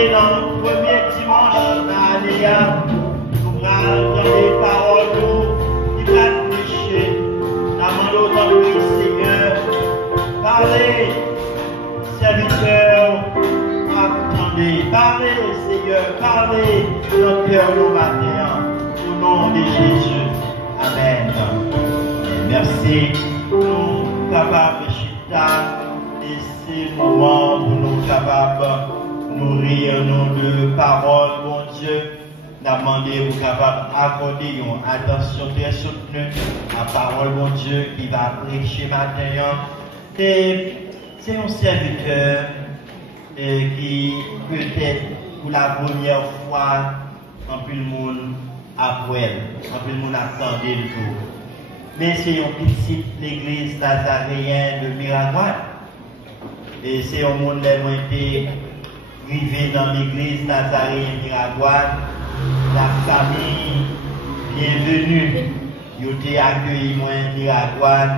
est dans le premier dimanche dans l'année, nous allons dans les paroles qui vont prêcher. Nous demandons le Seigneur, parlez, serviteurs, attendez, parlez, Seigneur, parlez dans le cœur de matin, au nom de Jésus. Amen. Merci. Nous sommes capables de chita et ces moments pour nous capables de nourrir nos deux paroles, bon Dieu. Nous demandons vous capables d'accorder une attention très soutenue à la parole, bon Dieu, qui va prêcher matin. Et c'est un serviteur qui peut-être pour la première fois, en plus le monde après, en plus le monde attendait le tout. Mais c'est une petite l'église nazaréenne de Miragoâne. Et c'est un monde qui a été arrivé dans l'église nazaréenne de Miragoâne. La famille, bienvenue. Ils ont été accueillis à Miragoâne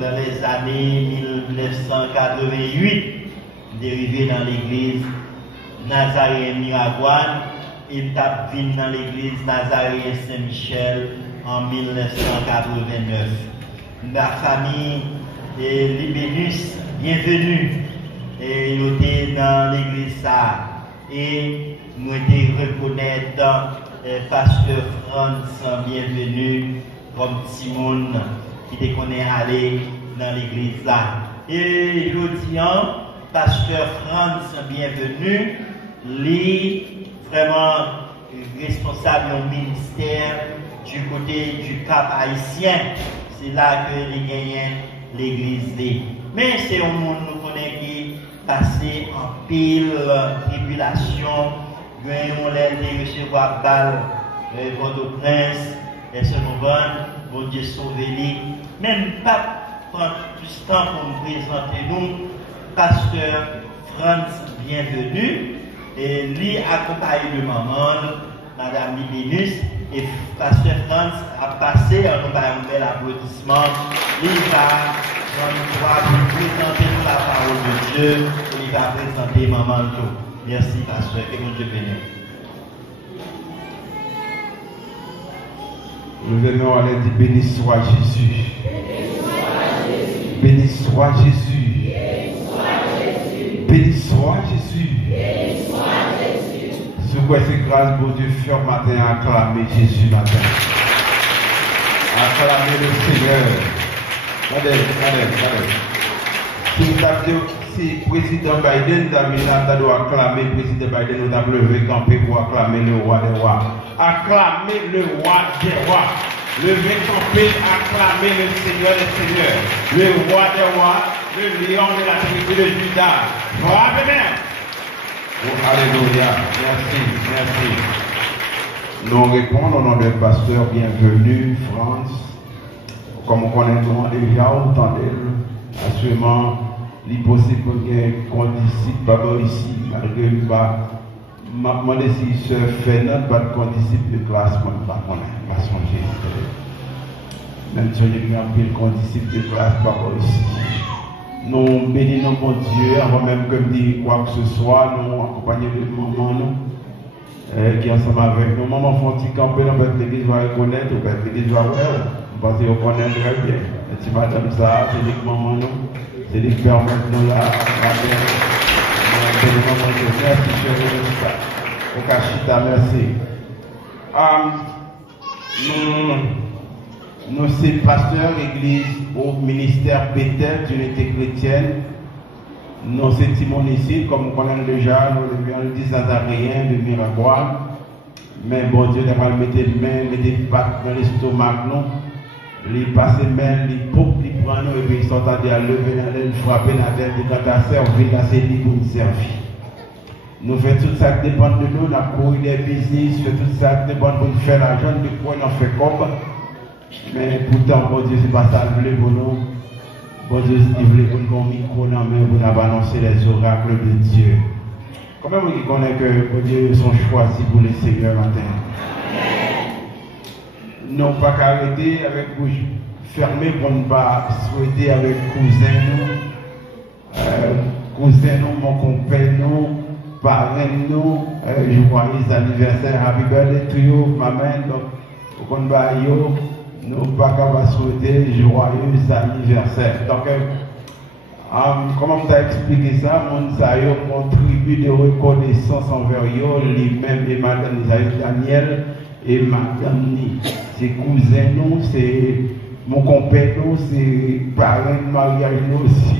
dans les années 1988. Dérivé dans l'église nazaréenne Miragoâne. Il tape venu dans l'église nazaréenne Saint-Michel en 1989. La famille de Libénus, bienvenue. Et il était dans l'église ça. Et nous étions reconnaître pasteur Franz, bienvenue, comme Simone qui te connaît aller dans l'église là. Et l'audience, pasteur Franz, bienvenue, lui vraiment responsable du ministère du côté du Cap haïtien. C'est là que les gagnants l'église. Mais c'est un monde nous connaît qui passé en pile tribulation, on l'air de recevoir balle, votre prince, et ce moment, bon Dieu sauve-les. Même pas prendre plus de temps pour nous présenter nous, pasteur Franz, bienvenue. Et lui accompagné de maman, Madame Libénus, et pasteur Franz a passé un bel applaudissement. Il va nous présenter la parole de Dieu et il va présenter maman. Merci pasteur, que mon Dieu bénisse. Nous venons à l'aide, béni soit Jésus. Béni soit Jésus. Béni soit Jésus. Si vous avez grâce pour Dieu, faire matin, acclamer Jésus matin. Acclamer le Seigneur. Regardez. Si le président Biden doit acclamer le président Biden, nous avons levé camper pour acclamer le roi des rois. Acclamer le roi des rois. Levé camper, acclamer le Seigneur des seigneurs. Le roi des rois, le lion de la tribu de Juda. Amen. Oh, alléluia. Merci. Nous répondons au nom du pasteur, bienvenue, France. Comme on connaît tout le monde déjà, on entendait, assurément, il est possible qu'il y ait un condisciple d'abord ici, malgré le bas. Je me demande si Sœur Fernand va être condisciple de classe, je ne sais pas, pas songer. Même si on a un peu de condisciple de classe, pas ici. Nous bénissons mon Dieu, avant même que me dire quoi que ce soit, nous accompagnons de maman, qui est ensemble avec nous. Maman font petit camper dans votre église, va reconnaître, ou votre église va voir. Parce qu'on connaît très bien. Et si madame ça, c'est les mamans, c'est les pères maintenant là, merci, chérie, au Kachita, merci. Nous sommes pasteurs église au ministère Bethel d'unité chrétienne. Nous sommes Timon ici, comme on connaît déjà, nous disons Nazaréen de Miragoâne. Mais bon Dieu, nous allons mettre les mains, les pattes dans l'estomac, nous. Les passer main, les poupes, les prendre, et puis ils sont à lever la tête, frapper la tête, et quand à servir, c'est lui pour nous servir. Nous faisons tout ça qui dépend de nous, nous avons couru des business, fait tout ça qui dépend pour nous faire l'argent, de quoi on fait comme. Mais pourtant, bon Dieu, c'est pas ça le pour nous. Bon Dieu, il voulait pour nous micro dans main pour nous annoncer les oracles de Dieu. Comment vous connaissez que bon Dieu sont choisis pour les seigneurs matin? Non pas qu'arrêter avec bouche fermée pour ne pas souhaiter avec cousin nous, mon compagnon, parrain-nous, joyeux anniversaire, happy birthday to you, maman. Donc, au Konbayo, nous pas qu'à souhaiter joyeux anniversaire. Donc, comment tu as expliqué ça? Mon tribu de reconnaissance envers eux, lui-même et madame Daniel et madame Ni. C'est cousin nous, c'est mon compère nous, c'est parrain de mariage nous aussi.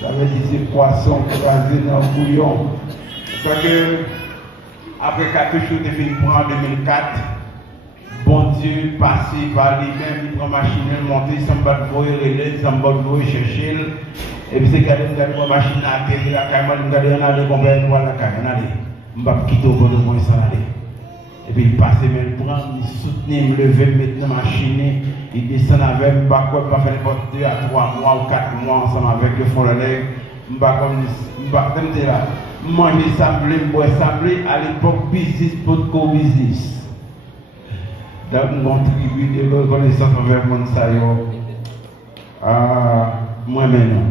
Ça veut dire c'est poisson croisé dans le bouillon. Parce que après quelque chose de fini pour en 2004, bon Dieu passé par lui-même, il prend machine, il monte, il s'en bat de voyer, il s'en bat de voyer, chercher. Et puis c'est qu'il y a une machine à terre, la caméra, il y a des compagnies, la caméra, il va quitter au bout de moi, il s'en aller. Et puis il passe, il me prend, il soutenait, il me levait, il mettait la machine, il descend avec, il ne va pas faire n'importe 2 à 3 mois ou 4 mois ensemble avec le fond de l'air. Il va comme là. Manger sablé, boire sablé, à l'époque, business pour co-business. Dans mon tribu de reconnaissance envers mon saillot. Moi-même non.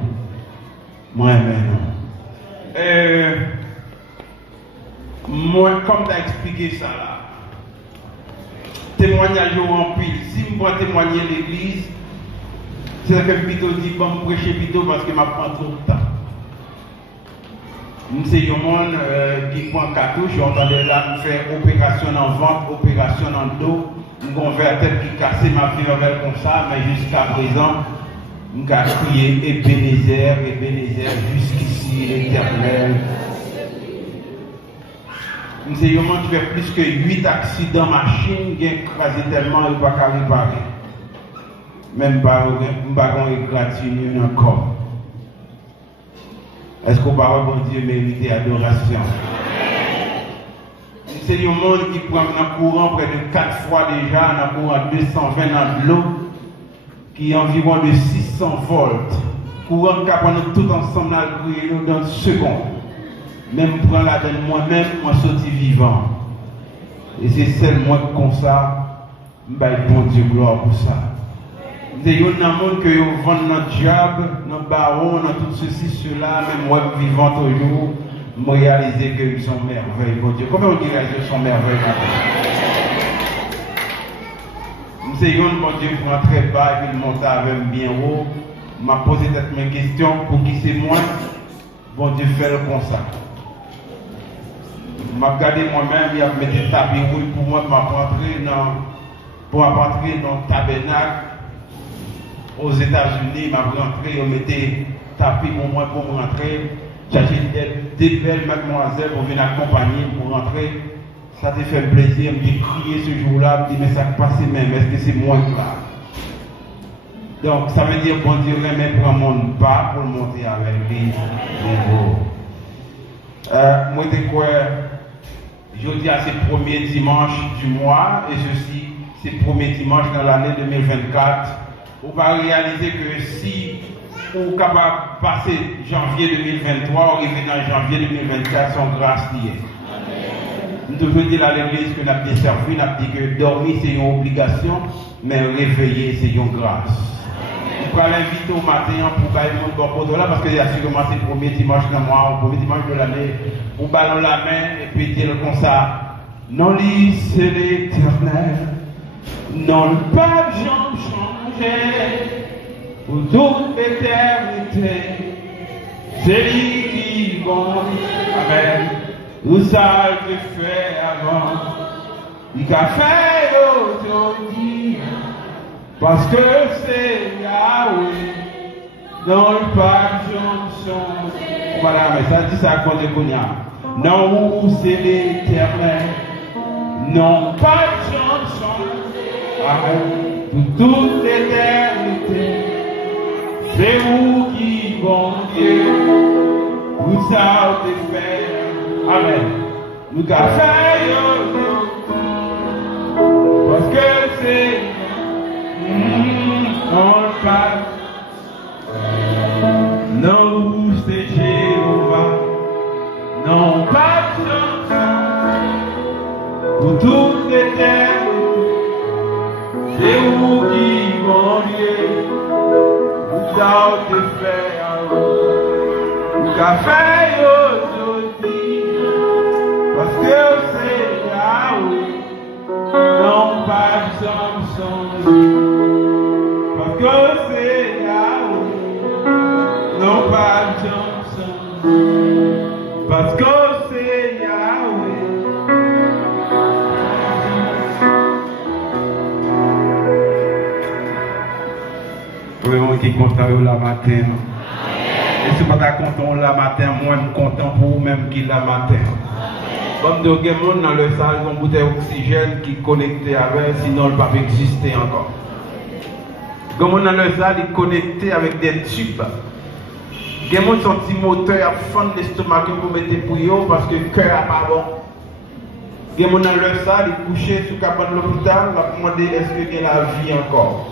Moi-même non. Moi, comme tu as expliqué ça là, témoignage en pile. Si je peux témoigner l'église, c'est que plutôt dit, bon, je prêcher plutôt parce que je prends trop de temps. C'est un monde qui prend cartouche, j'entendais là faire opération en ventre, opération en dos, une vertèbre qui cassait ma vie avec comme ça, mais jusqu'à présent, je vais crier Ebenezer, jusqu'ici, l'éternel. C'est un monde qui fait plus que 8 accidents machines, qui ont écrasé tellement, il ne peut pas réparer. Même pas, un bagon égratigné encore. Est-ce qu'on va bon Dieu mériter adoration? C'est un monde qui prend un courant près de 4 fois déjà, un courant 220 dans de l'eau, qui est environ de 600 volts. Courant qui prend tout ensemble dans une seconde. Même prend la donne moi-même, moi sorti vivant. Et c'est seulement comme ça, je bon Dieu gloire pour ça. C'est un monde que vous vendez notre job, notre baron, dans tout ceci, cela, même moi vivant toujours, je réalise qu'ils sont merveilleux, bon Dieu. Comment on dit qu'ils sont merveilleux? C'est un bon Dieu qui prend très bas et qui monte avec bien haut. M'a posé cette question pour qui c'est moi, bon Dieu fait le comme ça. M'a regardé moi-même, il a mis des tapis rouges pour moi, pour rentrer dans le tabernacle. Aux États-Unis, m'a rentré, on mettait tapis pour moi pour rentrer. J'ai acheté des belles mademoiselles pour venir accompagner pour rentrer. Ça te fait plaisir, me dit crier ce jour-là, me dit mais ça passe même, est-ce que c'est moi là? Donc ça veut dire bon Dieu remet pour mon pas pour monter avec lui. Moi je quoi, je dis à ces premiers dimanches du mois, et ceci, c'est le premier dimanche dans l'année 2024. On va réaliser que si on est capable de passer janvier 2023, on arrive dans janvier 2024 sans grâce liée. Nous devons dire à l'église que nous avons desservi, nous avons dit que dormir c'est une obligation, mais réveiller c'est une grâce. On va l'inviter au matin pour bailler mon corps là parce que sûrement c'est le premier dimanche de mois, le premier dimanche de l'année, pour bailler la main et puis dire comme ça, non, lui c'est l'éternel, non, le pape Jean pour toute l'éternité, c'est lui qui bon, amen. Tout ça il fait avant, il a fait aujourd'hui, parce que c'est Yahweh, dans le pape Johnson. Voilà, mais ça dit ça à quoi de Cognac. Non, c'est l'éternel, non, pas Johnson. Pour toute l'éternité, c'est vous qui, bon Dieu, tout ça te fait. Amen. Nous avons fait parce que c'est on le passe. Non, c'est Jéhovah. Non, pas de pour toute l'éternité. C'est vous qui, mon Dieu, vous avez fait, vous avez fait aujourd'hui, que c'est Yahweh, non pas Samson. Parce que c'est Yahweh, non pas Samson. Parce que c'est Yahweh. Vraiment qui est content la matin. Et si vous n'êtes pas content la matin, moi je suis content pour vous-même qui la matin. Comme de gens dans le salle, ils ont bouteille d'oxygène qui est connecté avec, sinon il ne peut pas exister encore. Comme dans le salle, ils sont connectés avec des tubes. Il y a des gens qui sont moteur à fond l'estomac pour mettre pour eux parce que le cœur n'est pas bon. Il y a des gens dans le salle, ils sont couchés sous le cabane de l'hôpital, ils ont demandé est-ce qu'il y a la vie encore.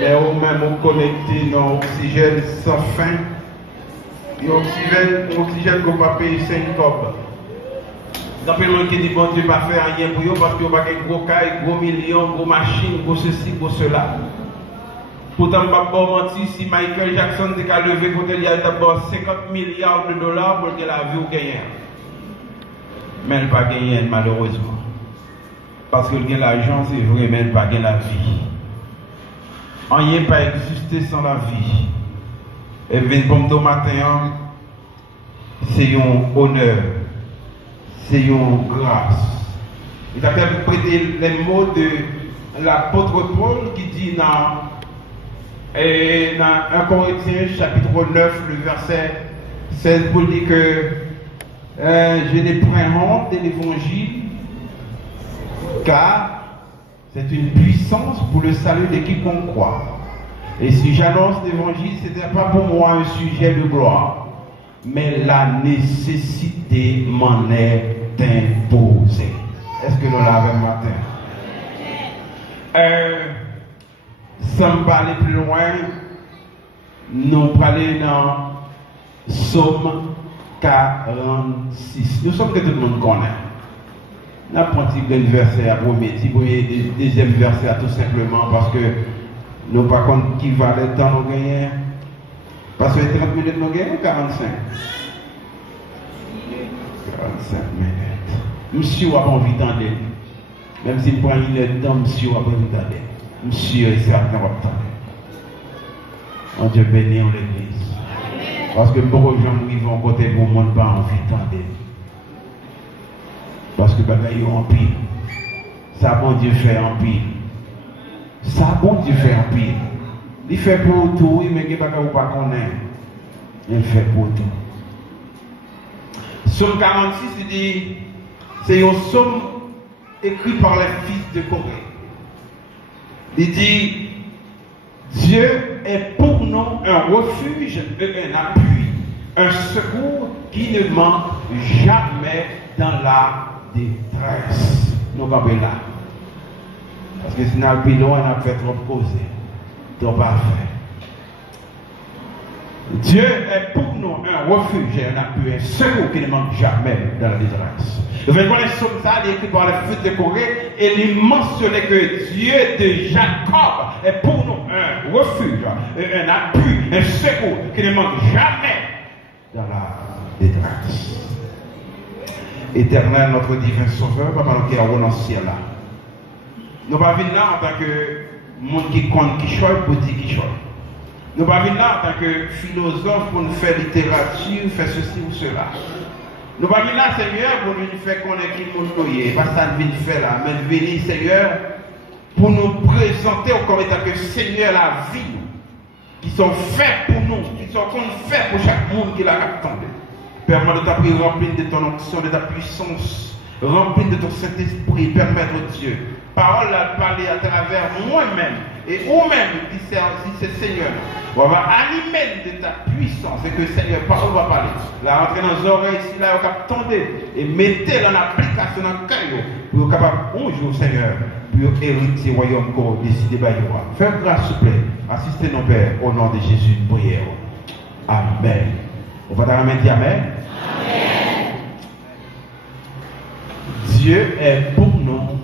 Mais au même on connecté dans l'oxygène sans fin. L'oxygène qu'on va payer 5 cobs. Dans le monde qui dit bon Dieu va faire rien pour eux parce qu'il n'y a pas de gros cailles, gros millions, gros machines, gros ceci, gros cela. Pourtant, je ne vais pas mentir, si Michael Jackson a levé pour il y a d'abord 50 milliards de dollars pour que la vie ou gagne. Mais elle n'a pas gagné malheureusement. Parce que l'argent c'est vrai, mais elle n'a pas gagné la vie. Rien n'a pas existé sans la vie. Et bien, comme ce matin, c'est un honneur, c'est une grâce. Il a fait prêter les mots de l'apôtre Paul qui dit dans 1 Corinthiens chapitre 9, le verset 16, pour dire que je n'ai point honte de l'évangile, car c'est une puissance pour le salut de quiconque croit. Et si j'annonce l'évangile, ce n'était pas pour moi un sujet de gloire, mais la nécessité m'en est imposée. Est-ce que nous l'avons matin? Sans parler plus loin, nous parlons dans Somme 46. Nous sommes que tout le monde connaît. Nous avons pris un verset à premier, deuxième verset à tout simplement parce que nous ne savons pas qui va le temps nous gagner. Parce que 30 minutes nous gagnons 45. 45 minutes. Monsieur a envie d'entendre. Même si je prends une heure de temps, monsieur a envie d'entendre. Monsieur est certain d'entendre. On Dieu bénit en l'église. Parce que beaucoup de gens qui vont côté pour le monde pas envie d'entendre. Parce que bagaille en pile. Ça bon Dieu fait en pile. Ça bon Dieu fait en pile. Il fait pour tout, mais il ne peut pas connaître. Il fait pour tout. Psaume 46, il dit, c'est un psaume écrit par les fils de Corée. Il dit, Dieu est pour nous un refuge et un appui, un secours qui ne manque jamais dans la détresse. Nous sommes là. Parce que si nous avons loin, on a fait trop causer. Trop parfait. Dieu est pour nous un refuge et un appui, un secours qui ne manque jamais dans la détresse. Vous voyez, les psaumes, ça, il est écrit par les fils de Corée, et il mentionnait que Dieu de Jacob est pour nous un refuge, un appui, un secours qui ne manque jamais dans la détresse. Éternel, notre divin sauveur, papa, nous qui avons dans le ciel là. Nous ne sommes pas venus là en tant que monde qui compte, qui choisit pour dire qui choisit. Nous ne sommes pas venus là en tant que philosophe pour nous faire littérature, faire ceci ou cela. Nous ne sommes pas venus là, Seigneur, pour nous faire connaître qui nous sommes. Pas ça nous faire là, mais venir, Seigneur, pour nous présenter comme étant que Seigneur la vie, qui sont faits pour nous, qui sont faits pour chaque monde qui l'a attendu. Permets de t'appuyer, remplir de ton onction, de ta puissance, remplir de ton Saint-Esprit, permettre Dieu. Parole à parler à travers moi-même et vous-même qui c'est Seigneur. On va animer de ta puissance et que Seigneur, parole va parler. La rentrer dans les oreilles, ici, là, on va tendre et mettez en application dans le cœur pour être capable, un jour, Seigneur, pour hériter le royaume qu'on décide de roi. Faites grâce, s'il vous plaît. Assistez nos pères au nom de Jésus, une prière. Amen. On va dire Amen. Amen. Dieu est pour nous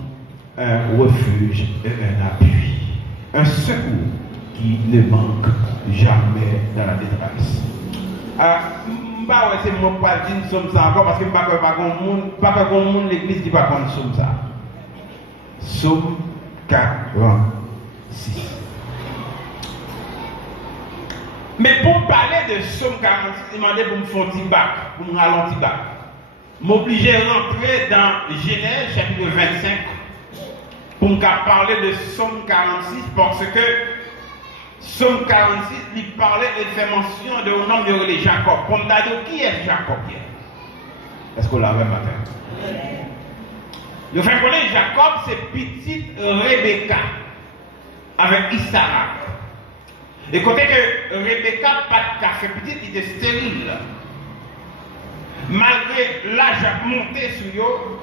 un refuge et un appui, un secours qui ne manque jamais dans la détresse. pas c'est moi pas dire somme ça encore parce que pas grand monde l'église qui pas prendre somme ça. Somme 46. Mais pour parler de Somme 46, demandez pour me faire un petit bac, pour me ralentir bac. M'obliger à rentrer dans Genèse chapitre 25 pour me parler de Somme 46 parce que Somme 46 lui parlait et fait mention de un homme de Jacob. Pour me dire qui est Jacob? Est-ce qu'on l'a vu matin? Le fait connaître Jacob, c'est petite Rebecca avec Isaac. Et côté que Rebecca, pas de café petite, il était stérile. Malgré l'âge monté sur eux,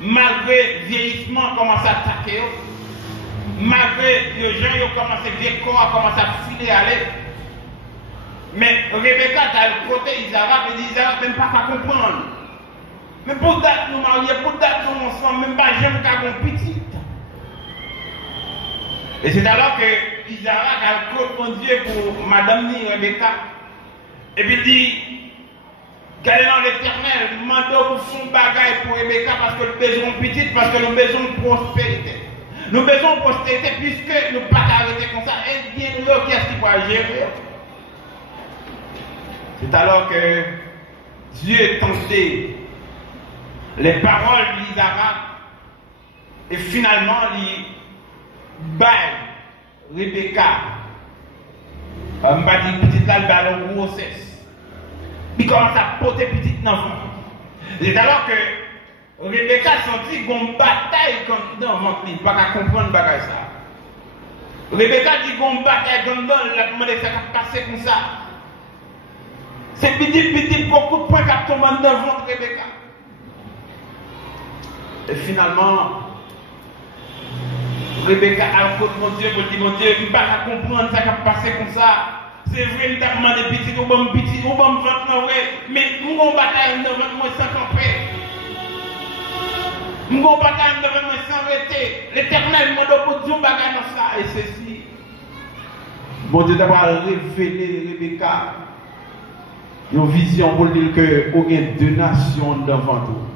malgré le vieillissement commencé à attaquer, malgré les gens qui ont commencé à vieillir, a commencé à filer à l'aide. Mais Rebecca, dans le côté Isaac, et Isaac même pas qu'à comprendre. Mais pour date nous marier, pour date nous ensemble, même pas jeune qu'à mon petit. Et c'est alors que Isaac a compte mon Dieu pour Madame Ni Rebecca. Et puis il dit, qu'elle est dans l'éternel, demande pour son bagage pour Rebecca parce que nous besoin petite, parce que nous besoin de prospérité. Nous besoin de prospérité puisque nous ne pas arrêter comme ça. Et bien là, qu'est-ce qu'il va gérer? C'est alors que Dieu tentait les paroles d'Isaac et finalement il baille Rebecca. On va dire petite là, le ballon grossesse. Il commence à porter petite enfant. C'est alors que Rebecca sentit qu'on bataille dans le ventre, il ne va pas comprendre le bagage ça. Rebecca dit qu'on bataille dans le ventre, il a demandé ça va passer comme ça. C'est petit, beaucoup de points qui tombent dans le ventre Rebecca. Et finalement, Rebecca a côté mon Dieu pour dire mon Dieu, il ne va pas comprendre ça va passer comme ça. C'est vrai, il t'a demandé petit, ou bon petit, ou bon ventre, mais nous on bataille dans le ventre, moi sans camper. Nous on bataille dans le ventre, moi sans arrêter. L'éternel m'a donné pour Dieu bagaille dans ça. Et ceci, bon Dieu d'avoir révélé Rebecca une vision pour dire que il y a deux nations devant nous.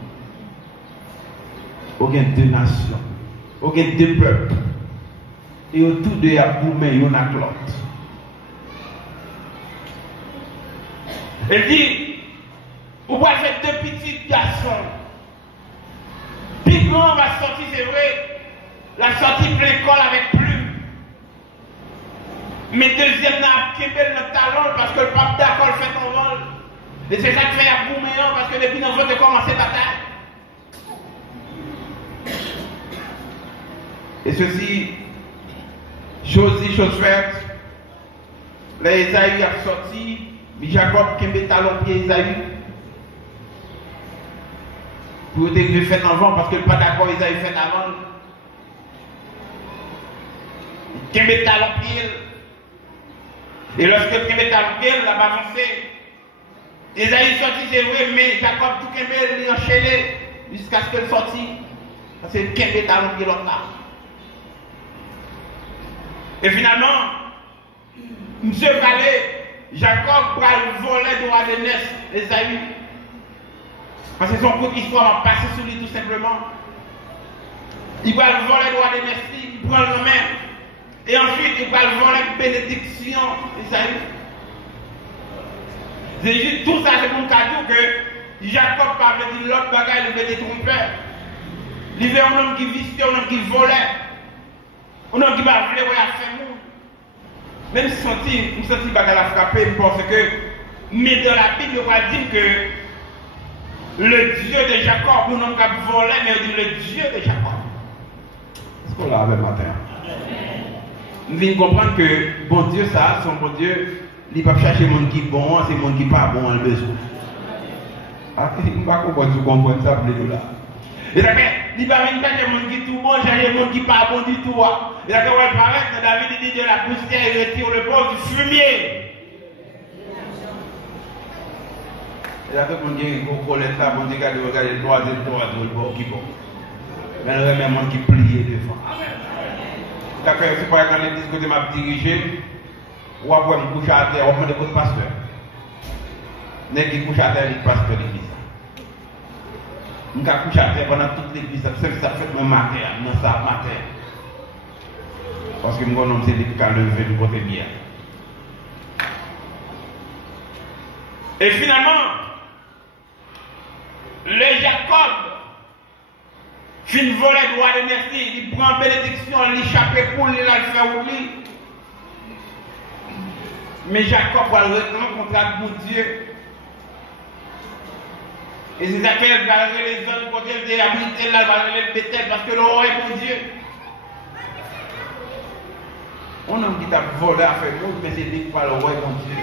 Il y a deux nations. Il y a deux peuples. Et autour de Yaboumé, il y en a l'autre. Elle dit, vous pouvez faire deux petits garçons. Puis grand va sortir, c'est vrai, la sortie plein col avec plume. Mais deuxième n'a pas le talon parce que le pape d'accord fait ton vol. Et c'est ça qui fait à Bouméan parce que depuis nos votes de commencer la bataille. Et ceci, chose dit, chose faite. Les Esaïe a sorti, Jacob qui met talon pied Esaïe. Pour être fait avant parce que le pas d'accord Esaïe fait avant. Qui met talon pied. Et lorsque qui met talon pied, il a avancé. Esaïe sorti, c'est vrai, mais Jacob tout qui met lui enchaîné jusqu'à ce qu'elle sorti. Parce que qui met talon pied l'autre là. Et finalement, M. Calais, Jacob va voler de roi de Ness, Esaïe. Parce que son coup d'histoire va passer sur lui tout simplement. Il va voler de roi de Ness, il prend le main. Et ensuite, il va voler bénédiction, Esaïe. C'est juste tout ça, c'est pour me dire que Jacob parle de l'autre bagaille, il veut détromper. Il veut un homme qui viciait, un homme qui volait. On a qui va vouloir faire nous. Même si on senti bagarre à frapper, parce que, mais dans la Bible, on va dire que le Dieu de Jacob, nous n'avons pas volé, mais on dit le Dieu de Jacob. Est-ce qu'on l'a avec matin? Nous venons comprendre que bon Dieu, ça, son bon Dieu, il ne va pas chercher le monde qui est bon, c'est le monde qui n'est pas bon, on a besoin. Il ne va pas comprendre ça, pour les là. Et d'accord, il va venir chercher le monde qui est tout bon, chercher le monde qui n'est pas bon du tout. Et d'accord, il paraît que David dit de la poussière, il retire le bord du fumier. Et d'accord, on dit qu'on collecte là, on dit qu'il regarde le droit, le bord qui est bon. Mais il y a même monde qui plie devant. D'accord, c'est pas quand l'église que je m'ai dirigé, ou après me coucher à terre, ou prendre des coups de pasteur. N'est qui couche à terre, il passe de l'église. Je couche à terre pendant toute l'église, ça fait mon matin, dans ça matin. Parce que mon nom c'est des cas levé du côté bien. Et finalement, le Jacob fin voler droit de merci, il prend bénédiction, il échappe pour lui, il fait oublier. Mais Jacob va rencontrer mon Dieu. Et c'est ça qu'elle va les hommes côté de l'habiter là, va les bétail parce que le roi est mon Dieu. On a dit que volé à faire nous, mais c'est dit que le roi est mon Dieu.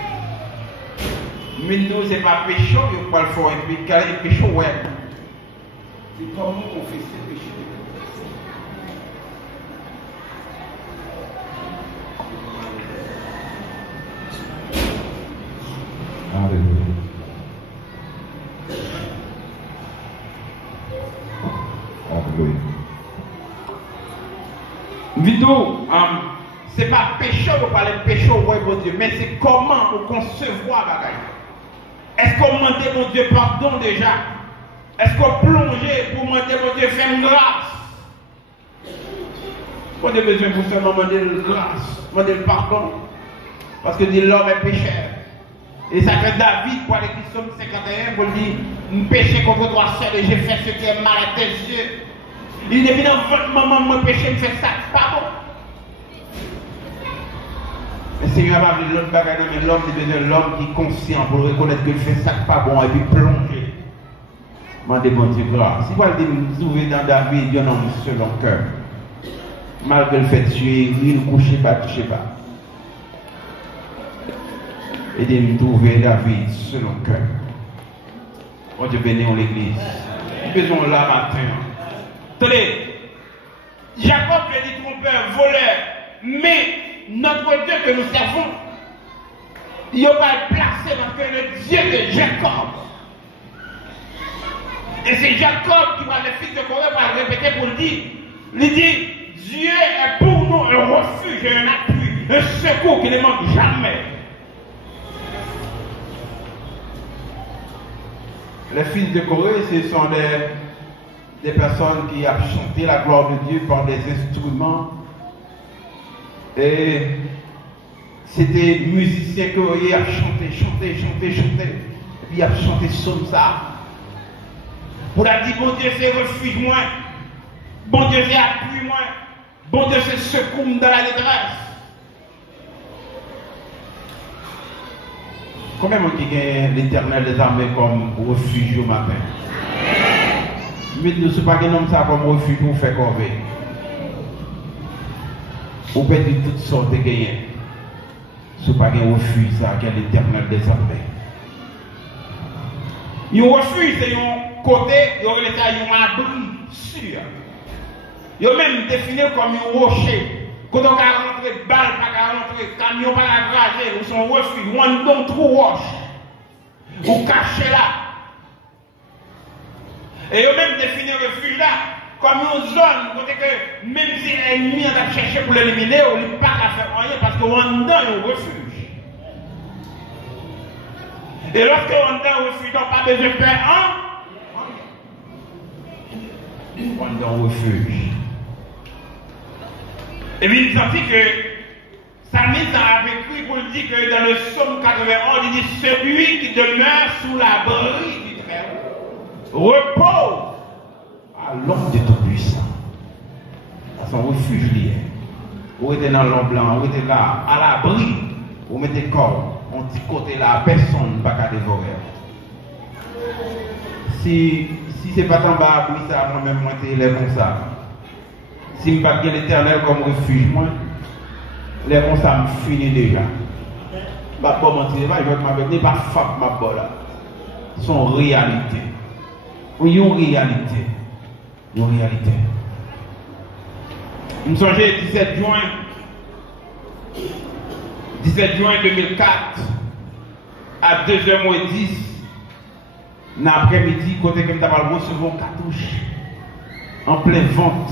Mais nous, ce n'est pas péché, il faut le faire. Et puis, quand il est péché, ouais. C'est comment confesser le péché. Alléluia. Alléluia. Vito, c'est pas péché, on parle de péché au roi mon Dieu, mais c'est comment on concevoir la bagaille. Est-ce qu'on demande mon Dieu pardon déjà? Est-ce qu'on plonge pour demander mon Dieu faire une grâce? On a besoin pour seulement demander une grâce, demander le pardon. Parce que l'homme est pécheur. Et ça fait David, pour aller qui Somme 51, pour dire, je péché contre toi seul et j'ai fait ce qui est mal à tes yeux. Il est évident, votre maman, moi péché, me fait ça, pas bon. Le Seigneur va dire l'autre bagarre, mais l'homme, c'est besoin de l'homme qui est conscient pour reconnaître qu'il fait ça pas bon et puis plonger. Demandez bon Dieu grâce. Si vous allez vous trouver dans David, il y a un homme selon cœur. Malgré le fait tuer, il ne couche pas, touche pas. Et de nous trouver David selon cœur. Oh Dieu béni en l'église. Nous faisons là matin. Tenez, Jacob le dit trompeur, voleur, mais notre Dieu que nous servons, il va être placé parce que le Dieu de Jacob. Et c'est Jacob qui va le fils de Corée va le répéter pour le dire. Il dit, Dieu est pour nous un refuge, un appui, un secours qui ne manque jamais. Les fils de Corée, ce sont des personnes qui ont chanté la gloire de Dieu par des instruments. Et c'était musiciens qui ont chanté. Et puis ils ont chanté comme ça. Pour la dire, bon Dieu, c'est refuge moi. Bon Dieu, c'est appui moi. Bon Dieu, c'est secours dans la détresse. Combien de gens qui ont l'Éternel des armées comme refuge au matin? Mais nous ne sommes pas comme ça comme refuge pour faire corvée. Ou peut dire toutes sortes de gagnants. Ce n'est pas un refuge, ça, qui est l'Éternel des armées. Un refuge, c'est un côté, il y aurait un abri sûr. Il y a même défini comme un rocher. Quand on va rentrer, balle pas rentrer, camion pas rager, ou son refuge, ou un don trop roche. Ou caché là. Et il y a même défini un refuge là comme une zone côté que même si l'ennemi a cherché pour l'éliminer, on n'a pas à faire rien parce qu'on est dans un refuge. Et lorsque on est dans un refuge, on n'a pas besoin de faire on est dans un refuge. Et puis il dit que Samuel a écrit pour dire que dans le psaume 81, il dit celui qui demeure sous l'abri du Très-Haut repose à l'ombre de Tout-Puissant. À son refuge lié. Vous êtes dans l'ombre blanc, vous êtes là, à l'abri, vous mettez corps, on dit côté là, personne ne va pas dévorer. Si ce n'est pas en bas, oui, ça, moi-même, moi, c'est comme ça. Si je ne pas l'Éternel comme refuge, moi, les comme ça me finit déjà. Je ne vais pas mentir, je ne vais pas faire ma bola. Son réalité. Oui, une réalité. Une réalité. Je me songeais 17 juin 2004, à 2h10, dans l'après-midi, côté que je recevoir une cartouche en pleine vente.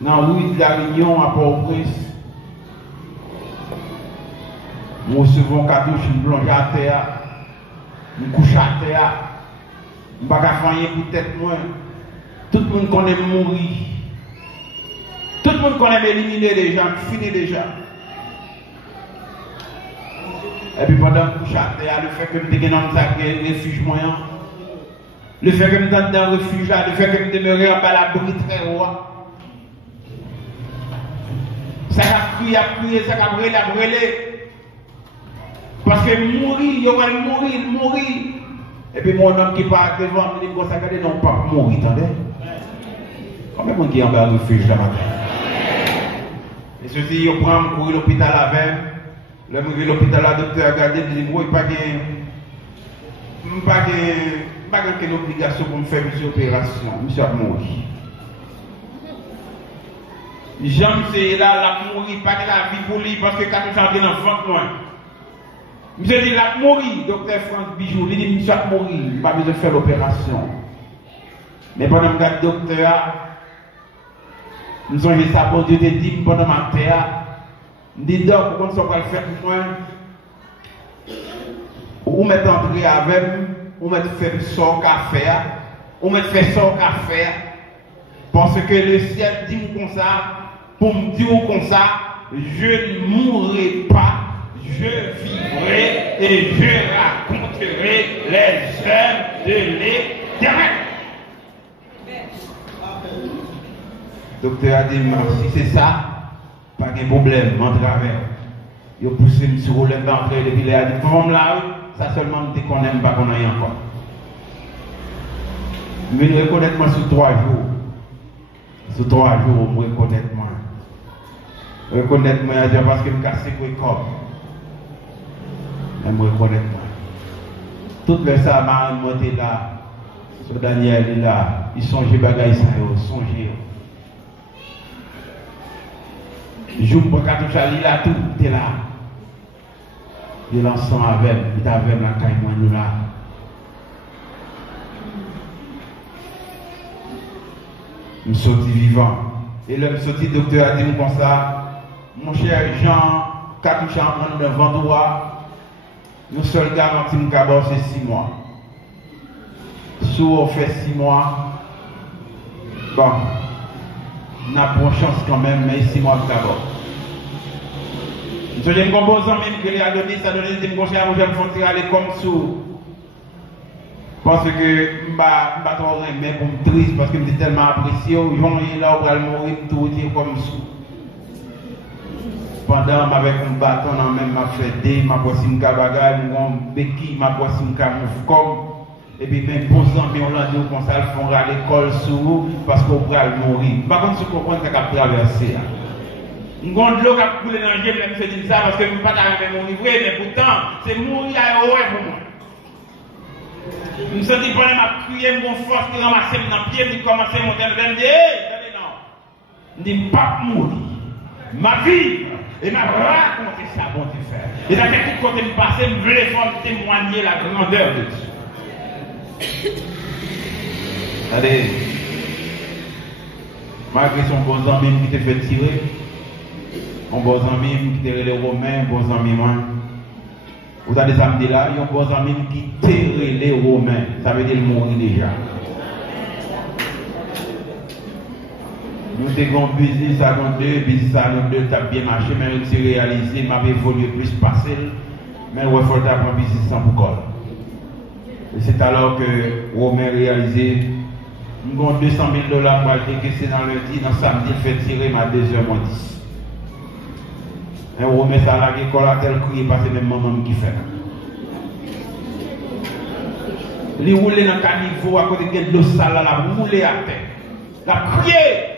Dans la rue de la Réunion à Port-au-Prince, nous recevons cartouche, une plonge à terre. Je couche à terre. Je ne vais pas faire pour tête moi. Tout le monde connaît mourir. Tout le monde connaît éliminer des gens, finir déjà. Et puis pendant que je couche à terre, le fait que je suis dans un refuge moyen, le fait que je suis dans un refuge, le fait que je demeure en bas la brise très haut. Ça a crié, ça a brûlé. Parce que mourir, il va mourir. Et puis mon homme qui part devant, il dit, bon, ça ne non pas mourir, attendez. Combien de monde qui est en bas le refuge là matin? Et ceci, il prend courir l'hôpital avec. Le mourir l'hôpital, le docteur a regardé, il dit, moi, il n'y a pas de obligation pour me faire une opération. Monsieur a mouru. Jean, c'est là, la mourir, pas de la vie pour lui, parce que quand il est dans le ventre, loin. Monsieur dit, la mourir, docteur France Bijou, il dit, monsieur a mourir, il n'a pas besoin de faire l'opération. Mais pendant que le docteur, nous avons dit ça, bon Dieu te dit, pendant ma terre, nous dit, donc, pourquoi nous sommes faire pour moi? Ou mettre entrer avec, ou mettre faire son café, ou mettre faire son café, parce que le ciel dit comme ça, pour me dire comme ça, je ne mourrai pas, je vivrai et je raconterai les œuvres de l'Éternel. Docteur a dit, si c'est ça, pas de problème, entre avec. Il a poussé M. Roland d'entrée, et puis il a dit, comme là, ça seulement me dit qu'on n'aime pas qu'on aille encore. Mais nous reconnaître moi sur 3 jours. Sur 3 jours, vous reconnaître moi. Reconnaître moi, parce que je me casse le corps. Mais vous reconnaître moi. Tout le ça m'a monté là. Sur Daniel est là. Il songeait bagaille ça, il songeait. Je me prends cartouche à l'île là, tout est là. Il est ensemble avec, il est avec la caille, moi, nous là. Je suis sorti vivant. Et là, je suis sorti, le docteur a dit comme ça, mon cher Jean, cartouche en train de vendre, nous seuls garantis mon cabot, c'est 6 mois. Si on fait 6 mois, bon, on a bonne chance quand même, mais 6 mois de cabot. J'ai un composant même que les a donné, ça donne des conseils à moi, je vais me faire aller comme sous. Parce que je ne vais pas trop aimer pour me triste, parce que je suis tellement apprécié, ils vont y là, on va mourir tout dire comme sous. Pendant avec un bâton, on même m'a fait des, m'a bossé une cabagaille, mon béquille, m'a bossé une camoufle, et puis même posant, mais on l'a dit comme ça, ils font à l'école sous, parce qu'on va mourir. Par contre, ce qu'on comprend, c'est qu'on va traverser. Je vais de l'eau qui a coulé dans le gel, je me dis ça, parce que je ne peux pas arriver à mon livret, mais pourtant, c'est mourir à l'eau pour moi. Je me suis dit, pendant ma prière, mon force qui ramassait dans le pied, je commençais à monter, je me dis, hey, non. Je dis, pas mourir. Ma vie, et ma raconter ça, bon Dieu faire. Et dans quelque côté me passer, je voulais témoigner la grandeur de Dieu. Allez, malgré son bon ami qui te fait tirer, mon bon ami qui te les Romains, bon ami moi. Vous avez des amis là, il y a un bon ami qui terre les Romains. Ça veut dire mourir déjà. Nous avons un business à nous deux, business à nous deux, ça a bien marché, mais nous avons réalisé, m'a évolué plus facile, mais il faut apprendre business sans pour. Et c'est alors que Romain réalisé, nous avons 200 000 $ pour acheter que c'est dans le lundi, dans samedi, il fait tirer ma 2h moins 10. Et Romain, ça a l'école à tel crier parce que c'est même maman qui fait. Il roule dans le caniveau à côté de l'eau sale, la roule à terre. La crier.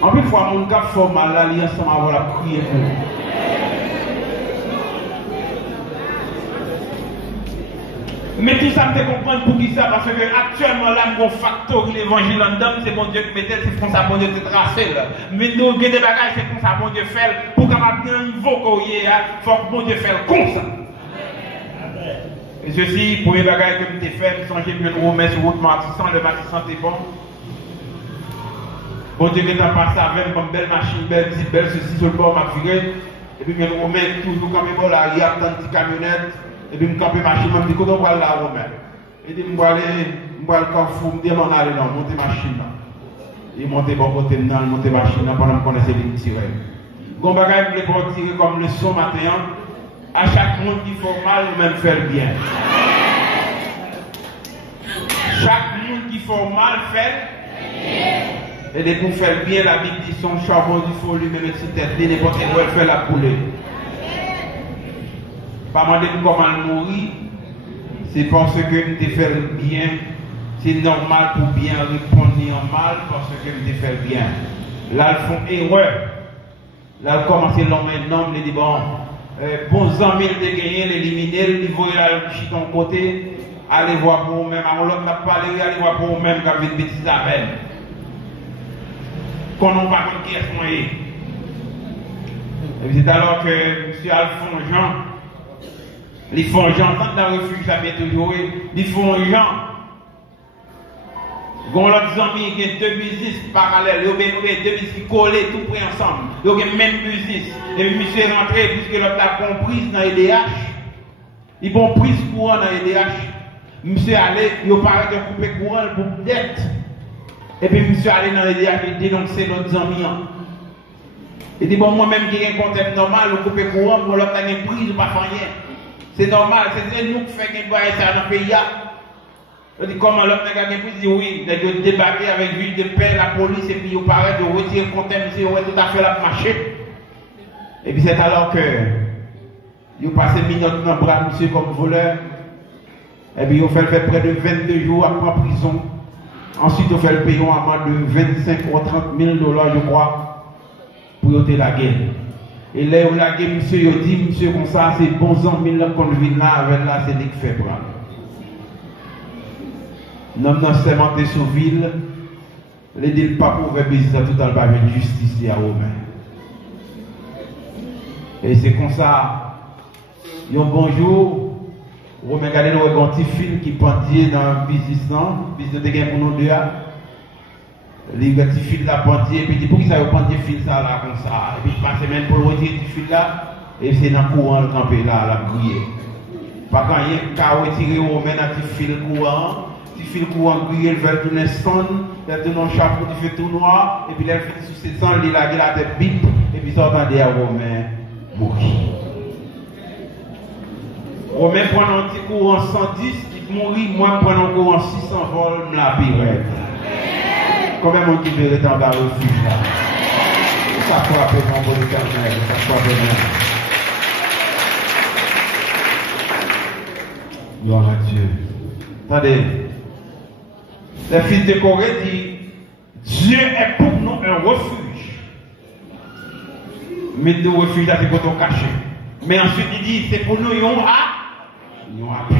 En plus, fois, mon gars fait mal, là, il ensemble avant la prière. Mais tout ça, me comprendre pour qui ça, parce que actuellement, là, mon facteur, l'évangile en dedans, c'est mon Dieu qui mettait, c'est pour ça, mon Dieu qui tracé, là. Mais nous, il y a des bagages, c'est pour ça, mon Dieu fait, pour qu'on ait un niveau qu'on y est, il faut que mon Dieu fasse comme ça. Et ceci, pour les bagages que je t'ai fait, je songez que nous remettre sur route Martissan, le Martissan est bon. Bon Dieu, que t'as passé avec une belle machine, belle, ceci sur le bord, ma figure. Et puis, nous remettre toujours comme bon, là, il y a tant de camionnette. Et puis, je campe machine, je me dis, quand on va là, Romain. Et puis, je vais aller, Carrefour, je me dis, non, allez, non, monter machine là. Il monte bon côté, non, monter machine là, pendant que je connaissais les tirer. Quand je vais tirer comme leçon matin, à chaque monde qui fait mal, même faire le bien. Chaque monde qui fait mal, fait. Et pour faire bien, la Bible dit son charbon du feu lui-même et ses têtes, n'importe où elle fait la poulet. Pas demander comment mourir, c'est parce que nous te fait bien. C'est normal pour bien répondre en mal parce que nous te fait bien. Là, ils font erreur. Là, ils commencent l'homme et l'homme, ils disent bon, bons amis de gagner, l'éliminer, ils voient là, de ton côté, allez voir pour vous-même. Alors, l'autre n'a pas parlé, allez voir pour vous-même, quand vous bêtise à peine. Qu'on n'a pas compris qui est-ce qu'on est. Et c'est alors que M. Alphonse Jean, les fonds Jean, tant dans le refuge, ça vient toujours, les fonds Jean, quand l'autre ami qui a deux business parallèles, il y a deux business qui collent tout près ensemble, il y a même business. Et puis, monsieur est rentré, puisque l'autre a compris dans l'EDH, ils vont prise courant dans l'EDH. Monsieur allé, il paraît de couper courant pour dette. Et puis, monsieur allé dans l'EDH, il dénonçait notre ami. Il dit, bon, moi-même qui ai un compte normal, je coupe courant, pour l'autre a une prise, pas faire rien. C'est normal, c'est nous qui faisons quelque chose dans le pays. Je dis comment l'homme n'a pas dit oui, il a débarqué avec l'huile de pain, la police, et puis il paraît de retirer le compte, monsieur, tout à fait la marché. Et puis c'est alors que il passé minutes dans le bras, monsieur, comme voleur. Et puis il fait près de 22 jours après en prison. Ensuite, il fait le paiement à moins de 25 ou 30 000 $, je crois, pour ôter la guerre. Et là, où la guerre, monsieur, il dit, monsieur, comme ça, c'est bons amis qu'on vit là, avec là, c'est des qui fait bras. Nous avons sémenté sur ville, les dit pas pour faire business tout dans le bas de justice à Romain. Et c'est comme ça, un bonjour, Romain regardez nous un petit fil qui pendait dans le business, business de gain pour nous deux. Les petits fils là pendait, et puis pour qui ça pendait fil ça là comme ça, et puis il passe même pour retirer ce fil là, et c'est dans le courant le campé là, la griller. Pas quand il y a qu'à retirer Romain dans le fil courant. Il fait le courant grillé, il veut tourner son, il a tourné un chapeau, il fait tout noir, et puis il a fait sous ses sangs, il a la tête bip, et puis ça entendait à Romain mourir. Romain prend un petit courant 110, il mourit, moi je prends un courant 600 volts, la pirate. Combien de monde qui veut être en bas refuge là? Ça frappe mon bon éternel, ça frappe bien. Gloire à Dieu. Attendez. Le fils de Corée dit, Dieu est pour nous un refuge. Mais le refuge là, c'est pour nous cacher. Mais ensuite, il dit, c'est pour nous, un appui.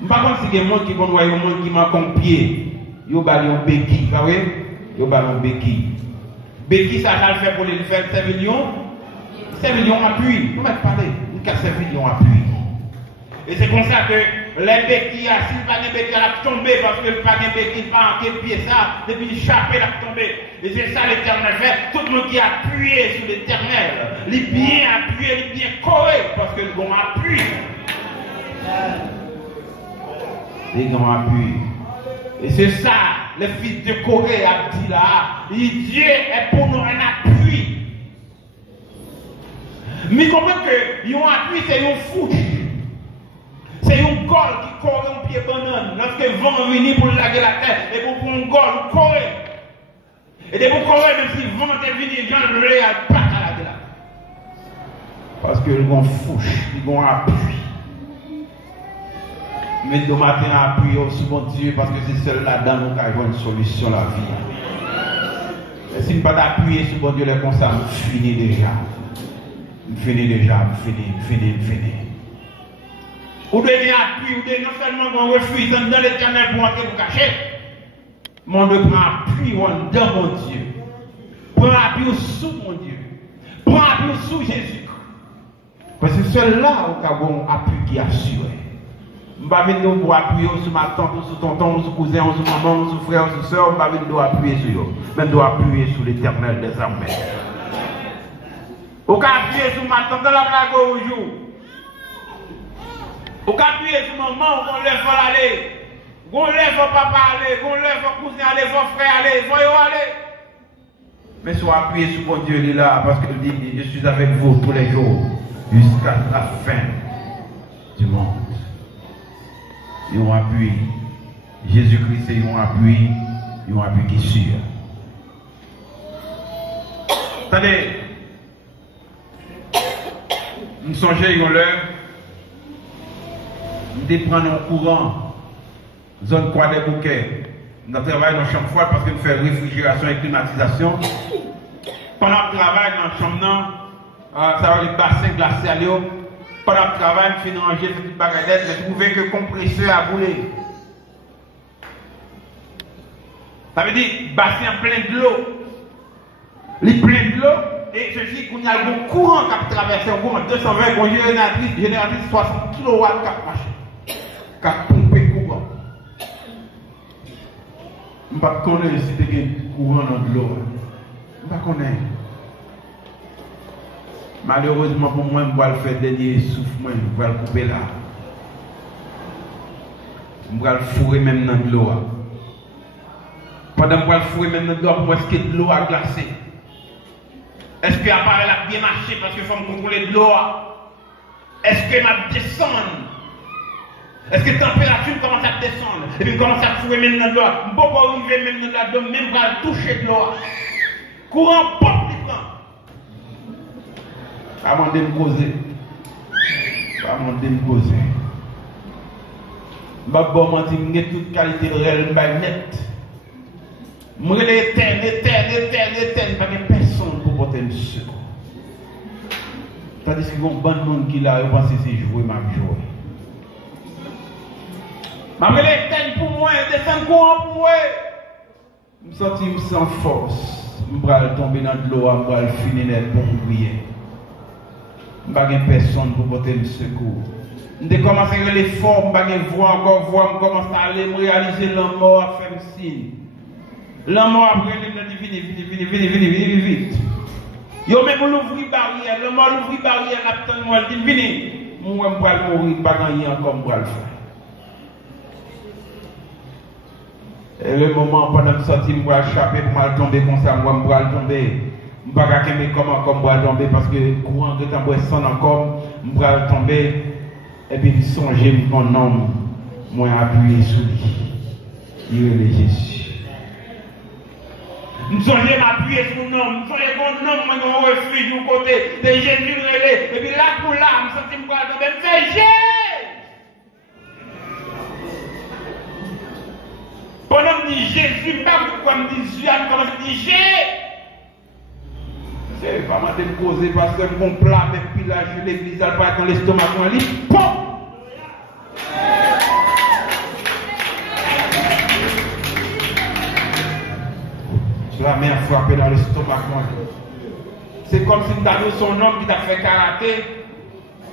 Je ne sais pas si il y a des gens qui vont voir un monde qui manque un pied. Ils ont un béquille. Vous voyez? Ils ont un béquille. Béquille, ça va le faire pour les faire 5 millions. 5 millions appui. Vous m'avez parlé. Nous avons 5 millions appui. Et c'est comme ça que les béquilles, s'il n'y a pas de béquilles, elle a tombé parce que le pas de béquilles, pas en pied ça, depuis le chapé, elle a tombé. Et c'est ça l'éternel fait. Tout le monde qui a appuyé sur l'éternel, il est bien appuyé, il est bien coré, parce que le bon appui. Les grands appuis. Et c'est ça, le fils de Corée a dit là, Dieu est pour nous un appui. Mais comprenez que un appui, c'est un fouche. C'est un col qui corre un pied banane. Lorsque le vent vient pour laguer la tête, et pour un col, vous correz. Et de vous correz, même si le vent est venu, les gens ne regardent pas à laguer la tête. Parce que ils ont fouche, ils ont appui. Mais le matin, appuyez aussi mon Dieu, parce que c'est seul là-dedans nous qui avons une solution à la vie. Et si nous ne pas appuyer sur mon Dieu, les comme ça, nous finissons déjà. Nous finissons. Ou devez appuyer, ou devez non seulement qu'on refuse dans l'éternel pour entrer pour cacher, mais on doit prendre appui dans mon Dieu. Prends appui sous mon Dieu. Prends appui sous Jésus. Parce que seul là où nous avons un appui qui est assuré. Je ne vais pas venir pour appuyer sur ma tante, sur tonton, sur cousin, sur maman, sur frère, sur soeur. Je ne vais pas venir appuyer sur eux. Mais je dois appuyer sur l'éternel des armées. Vous pouvez appuyer sur ma tante dans la blague au jour. Au appuyer sur maman, on lève aller. On lève papa aller, on lève cousin aller, on frère aller, voyons aller. Mais soit appuyé sur mon Dieu, il est là, parce qu'il dit, je suis avec vous tous les jours, jusqu'à la fin du monde. Ils ont appuyé. Jésus-Christ, ils ont appuyé qui est sûr. Attendez, nous songeons une heure, nous prenons un courant, zone croix des bouquets. Nous travaillons dans la chambre froide parce que nous faisons réfrigération et climatisation. Pendant le travail dans la chambre, ça va les bassins glacés à l'eau. Pendant le travail, nous faisons ranger cette baguette, mais trouvez que le compresseur a boulé. Ça veut dire bassin plein de l'eau. Il est plein de l'eau et je dis qu'on a un courant qui a traversé un courant 220, une génératrice 60 kW qui a marché, qui a pompé le courant. Je ne sais pas si tu as un courant dans l'eau. Je ne sais pas. Malheureusement pour moi, je vais le faire dernier souffle, je vais le couper là. Je vais le fourrer même dans l'eau. Pendant que je vais le fourrer même dans l'eau, est-ce que l'eau a glacé? Est-ce que l'appareil a bien marché parce qu'il faut me contrôler de l'eau? Est-ce que ma descend? Est-ce que la température commence à descendre? Et puis commence à fourrer même dans l'eau. Je ne peux pas arriver même dans l'eau, même pas toucher de l'eau. Courant pop du temps. Pas demander me causer. Pas demander me causer. Je ne vais pas toute qualité réelle, net. Je vais l'éternel, pas de personne pour porter le secours. Tandis qu'il y a un bon monde qui l'a, je pense que c'est jouer, ma jouer. Je vais l'éternel pour moi, descendre courant pour moi. Je me sens sans force. Je vais tomber dans de l'eau, je vais finir pour prier. Je n'ai pas personne pour porter le secours. Je commence à faire l'effort, je n'ai pas voix, encore voix, je commence à aller me réaliser la mort, à faire un signe. La mort après, vini, vite. Yo même l'ouvrir barrière, le mort l'ouvrir barrière, l'attend moi, il dit vini. Moi, je vais mourir, pas gagner encore, je vais le faire. Et le moment, pendant que je sortis, je vais échapper, pour me tomber comme ça, je vais tomber. Je ne vais pas aimer comment je vais tomber, parce que le courant de temps, je vais encore, je vais tomber. Et puis, songer mon homme, moi, appuyer sur lui. Il est Jésus. Nous sommes appuyés sur nos noms, nous sommes les bons noms, moi, nous refuge du côté de Jésus relais. Et puis là, pour là, nous sommes quoi de même faire Jésus. Pendant que Jésus, pas pourquoi me dit Jésus, comment je dis Jésus. C'est pas mal de me poser parce que mon plat, même puis là, je l'église, elle part dans l'estomac, on lit, pop! La main frappée dans l'estomac. C'est comme si nous son homme qui t'a fait karaté.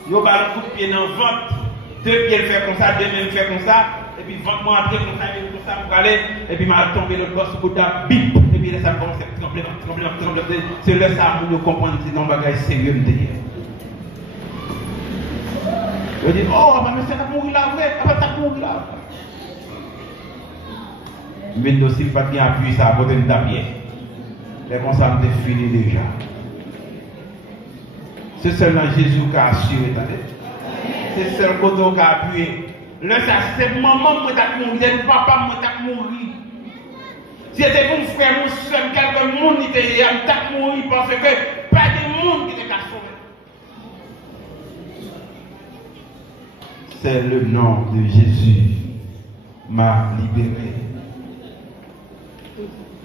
Il a un coup de pied dans le ventre. 2 pieds le fait comme ça, 2 mains le fait comme ça. Et puis ventre moi après comme ça pour aller. Et puis m'a tombé le boss au bout d'un bip. Et puis là ça commence à trembler. C'est là ça pour nous comprendre que c'est un bagage sérieux derrière. Je dis, oh, mais c'est à mourir là, vrai. Ah, c'est à mourir là. Mais nous, s'il pas bien appuyé, ça va être un bien. Les constats sont finis déjà. C'est seulement Jésus qui a assuré. C'est seul côté qui a appuyé. Là, c'est maman qui t'a mouru, c'est papa qui t'a mouru. Si c'était mon frère, mon soeur, quelqu'un monde qui t'a mouru parce que pas de monde qui t'a sauvé. C'est le nom de Jésus m'a libéré.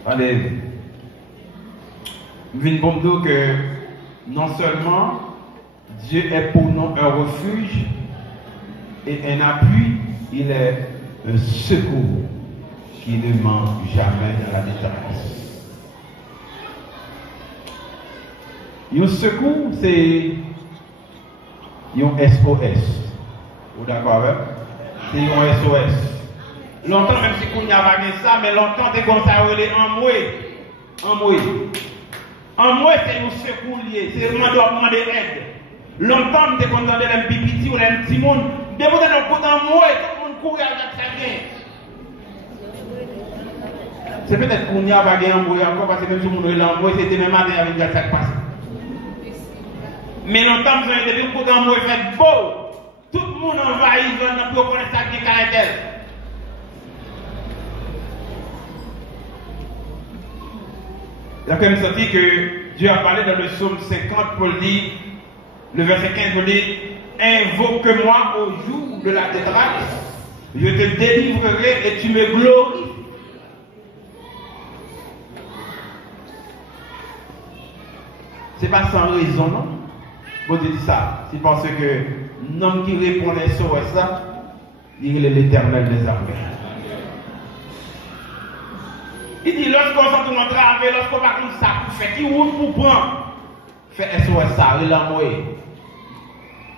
Allez, je viens de dire que non seulement Dieu est pour nous un refuge et un appui, il est un secours qui ne manque jamais dans la détresse. Un secours, c'est un SOS. Vous d'accord avec? C'est un SOS. Longtemps, même si on n'y a pas ça, mais longtemps, c'est comme ça, on est en moué. En moué, c'est un secours lié. C'est vraiment de demander aide. Longtemps, on est content de l'un pipiti ou l'un petit monde. déposer nos coups d'amour et tout le monde courir avec ça bien. C'est peut-être qu'on n'y a pas gagné encore parce que même si on est là, c'était même matin avec le sac passé. Mais longtemps, vous avez des coups d'amour fait beau. Tout le monde envahit pour connaître ça qui est caractère. Il y a quand même senti que Dieu a parlé dans le psaume 50 pour dire, le verset 15 pour dire, invoque-moi au jour de la détresse, je te délivrerai et tu me glorifies. C'est pas sans raison, non? Vous dites ça, c'est parce que l'homme qui répondait sur ça, il est l'Éternel des armées. Il dit, lorsqu'on sent tout notre travail, lorsqu'on va comme ça, fait qui roule pour prendre, fait SOS ça, il a envoyé.